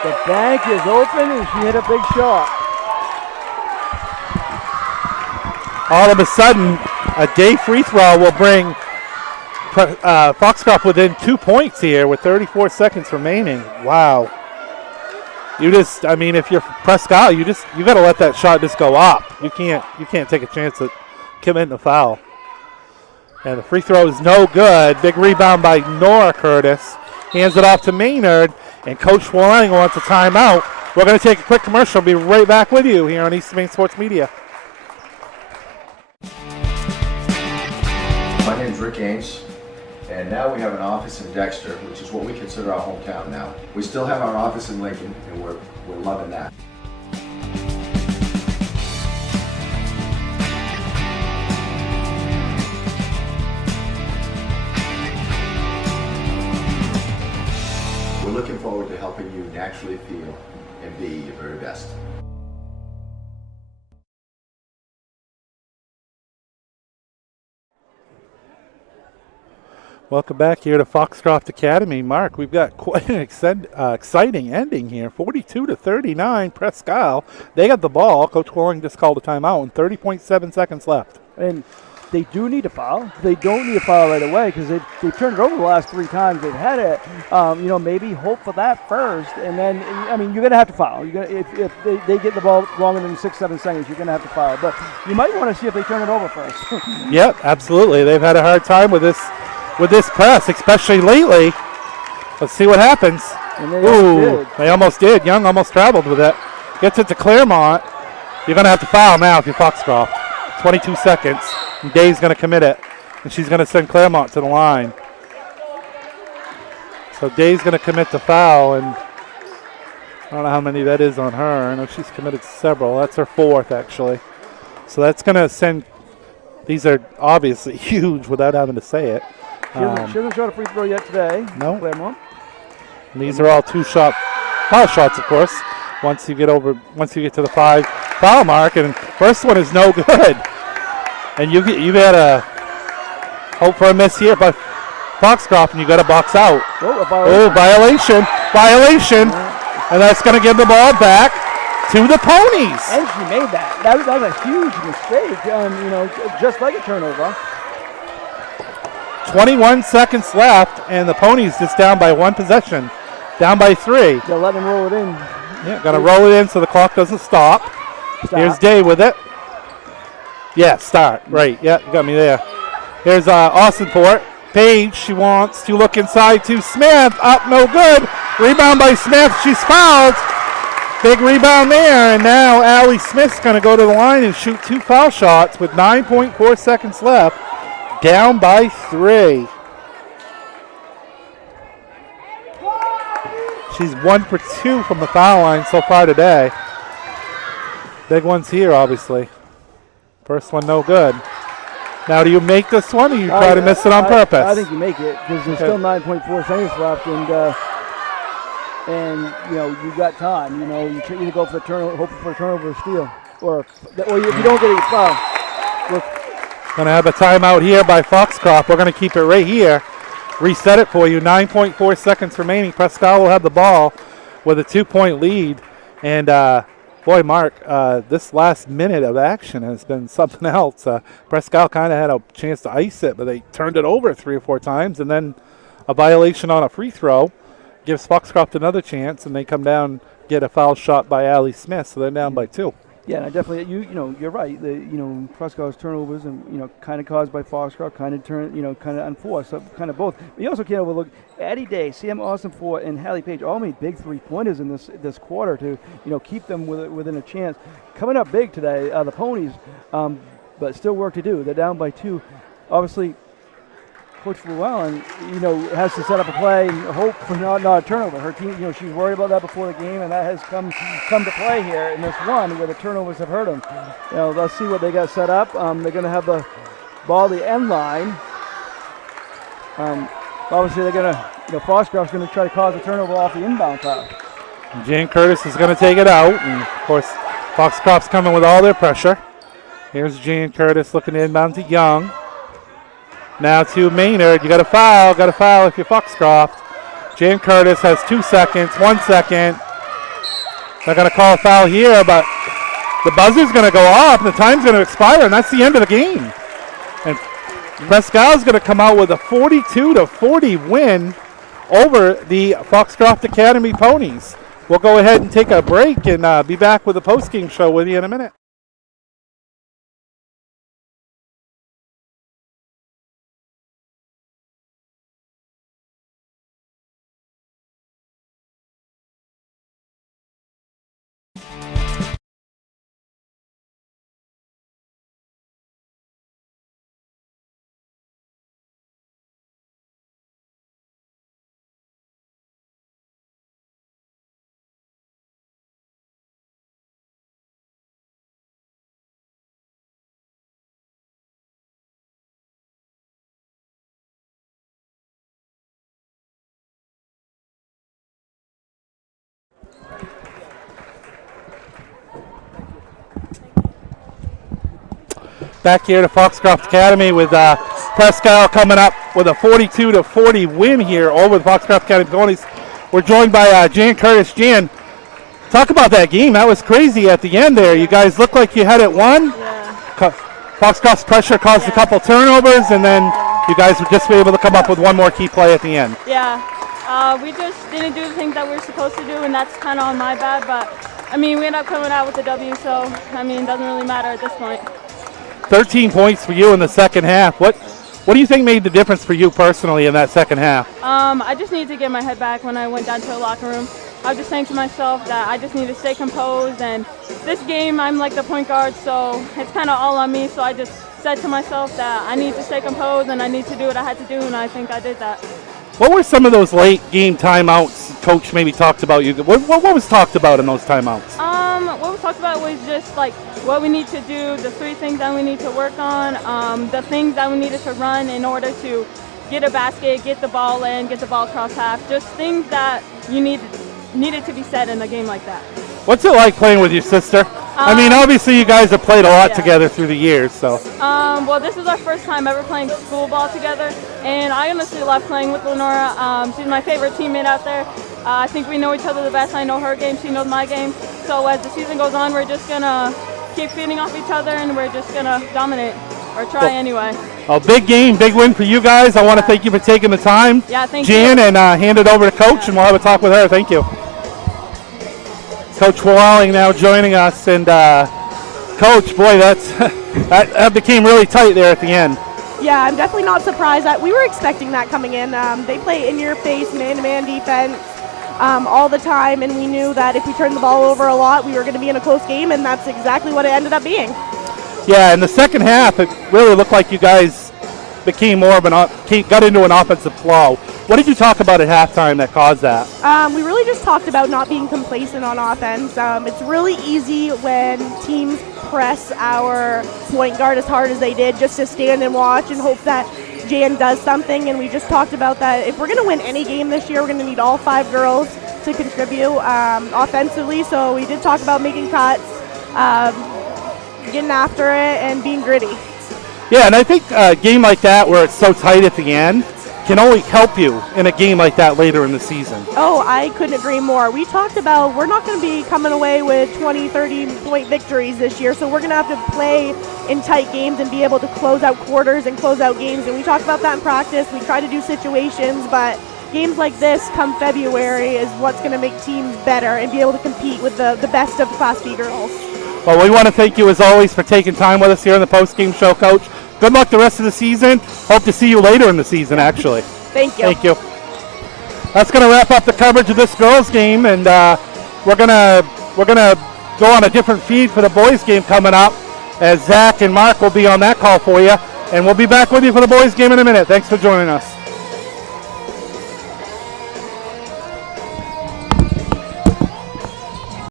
The bank is open, and she hit a big shot. All of a sudden, a Day free throw will bring Foxcroft within 2 points here with 34 seconds remaining. Wow. If you're Presque Isle, you got to let that shot just go up. You can't take a chance at committing a foul. And the free throw is no good. Big rebound by Nora Curtis. Hands it off to Maynard, and Coach Lang wants a timeout. We're going to take a quick commercial. Be right back with you here on East Maine Sports Media. My name's Rick Ames, and now we have an office in Dexter, which is what we consider our hometown now. We still have our office in Lincoln, and we're loving that. We're looking forward to helping you naturally feel and be your very best. Welcome back here to Foxcroft Academy. Mark, we've got quite an exciting ending here. 42-39, Presque Isle. They got the ball. Coach Loring just called a timeout, and 30.7 seconds left. And they do need a foul. They don't need a foul right away because they've turned it over the last 3 times they've had it. Maybe hope for that first, and then you're gonna have to foul. If they get the ball longer than 6-7 seconds, you're gonna have to foul. But you might want to see if they turn it over first. Yep, absolutely. They've had a hard time with this press, especially lately. Let's see what happens. And they almost did. Young almost traveled with it. Gets it to Claremont. You're going to have to foul now if you're Foxcroft. 22 seconds. And Day's going to commit it. And she's going to send Claremont to the line. So Day's going to commit the foul, and I don't know how many that is on her. I know she's committed several. That's her fourth, actually. So that's going to send, these are obviously huge without having to say it. She hasn't shot a free throw yet today. No. Claremont. And these are all two-shot foul shots, of course, once you get to the 5 foul mark. And first one is no good. And you got to hope for a miss here by Foxcroft, and you got to box out. Violation. And that's going to give the ball back to the Ponies. And she made that. That was a huge mistake, just like a turnover. 21 seconds left, and the Ponies just down by 1 possession. Down by 3. They'll let them roll it in. Yeah, got to roll it in so the clock doesn't stop. Here's Day with it. Yeah, start. Right. Yeah, you got me there. Here's Austinport. Page, she wants to look inside to Smith. Up, no good. Rebound by Smith. She's fouled. Big rebound there. And now Allie Smith's going to go to the line and shoot 2 foul shots with 9.4 seconds left. Down by 3. She's 1 for 2 from the foul line so far today. Big ones here, obviously. First one, no good. Now, do you make this one, or you try to miss it on purpose? I think you make it, because there's still 9.4 seconds left, and you got time. You either go for the turnover, hoping for a turnover or steal, or if you don't get a foul. Going to have a timeout here by Foxcroft. We're going to keep it right here. Reset it for you. 9.4 seconds remaining. Presque Isle will have the ball with a 2-point lead. And, boy, Mark, this last minute of action has been something else. Presque Isle kind of had a chance to ice it, but they turned it over 3 or 4 times. And then a violation on a free throw gives Foxcroft another chance, and they come down, get a foul shot by Allie Smith, so they're down by 2. Yeah, and I definitely, you're right. Presque Isle's turnovers and kind of caused by Foxcroft, kind of unforced, so kind of both. But you also can't overlook Addie Day, Sam Austinport, and Hallie Page all made big 3-pointers in this quarter to keep them within a chance. Coming up big today, the Ponies, but still work to do. They're down by 2. Obviously, Coach Llewellyn, has to set up a play and hope for not a turnover. Her team, she's worried about that before the game, and that has come to play here in this one where the turnovers have hurt them. Let's see what they got set up. They're going to have the ball at the end line. Obviously, they're going to, Foxcroft's going to try to cause a turnover off the inbound pass. Jane Curtis is going to take it out, and of course, Foxcroft's coming with all their pressure. Here's Jane Curtis looking to inbound to Young. Now to Maynard. You got a foul if you're Foxcroft. Jan Curtis has 2 seconds, 1 second. They're going to call a foul here, but the buzzer's going to go off, and the time's going to expire, and that's the end of the game. And Presque Isle's going to come out with a 42-40 win over the Foxcroft Academy Ponies. We'll go ahead and take a break and be back with the postgame show with you in a minute. Back here to Foxcroft Academy with Presque Isle coming up with a 42-40 win here over the Foxcroft Academy Ponies. We're joined by Jan Curtis. Jan, talk about that game. That was crazy at the end there. You guys looked like you had it won. Yeah. Foxcroft's pressure caused a couple turnovers, and then you guys would just be able to come up with one more key play at the end. Yeah. We just didn't do the things that we were supposed to do, and that's kind of on my bad. But, we ended up coming out with the W, so, it doesn't really matter at this point. 13 points for you in the second half. What do you think made the difference for you personally in that second half? I just needed to get my head back when I went down to the locker room. I was just saying to myself that I just need to stay composed, and this game I'm like the point guard, so it's kind of all on me, so I just said to myself that I need to stay composed and I need to do what I had to do, and I think I did that. What were some of those late game timeouts Coach maybe talked about you? What was talked about in those timeouts? What we talked about was just like what we need to do, the 3 things that we need to work on, the things that we needed to run in order to get a basket, get the ball in, get the ball across half, just things that you needed to be said in a game like that. What's it like playing with your sister? I mean, obviously you guys have played a lot together through the years, so. Well, this is our first time ever playing school ball together, and I honestly love playing with Lenora. She's my favorite teammate out there. I think we know each other the best. I know her game, she knows my game. So as the season goes on, we're just going to keep feeding off each other, and we're just going to dominate, or try anyway. A big game, big win for you guys. I want to thank you for taking the time, thank Jan, you. and hand it over to Coach, and we'll have a talk with her. Thank you. Coach Walling now joining us, and Coach, boy, that became really tight there at the end. Yeah, I'm definitely not surprised. We were expecting that coming in. They play in-your-face, man-to-man defense all the time, and we knew that if we turned the ball over a lot, we were going to be in a close game, and that's exactly what it ended up being. Yeah, in the second half, it really looked like you guys became more of got into an offensive flow. What did you talk about at halftime that caused that? We really just talked about not being complacent on offense. It's really easy when teams press our point guard as hard as they did just to stand and watch and hope that Jan does something, and we just talked about that if we're going to win any game this year, we're going to need all 5 girls to contribute offensively, so we did talk about making cuts, getting after it, and being gritty. Yeah, and I think a game like that where it's so tight at the end can only help you in a game like that later in the season. Oh, I couldn't agree more. We talked about we're not going to be coming away with 20, 30-point victories this year, so we're going to have to play in tight games and be able to close out quarters and close out games, and we talked about that in practice. We try to do situations, but games like this come February is what's going to make teams better and be able to compete with the best of Class B girls. Well, we want to thank you as always for taking time with us here on the post-game show, Coach. Good luck the rest of the season. Hope to see you later in the season, actually. Thank you. Thank you. That's going to wrap up the coverage of this girls' game, and we're gonna go on a different feed for the boys' game coming up, as Zach and Mark will be on that call for you, and we'll be back with you for the boys' game in a minute. Thanks for joining us.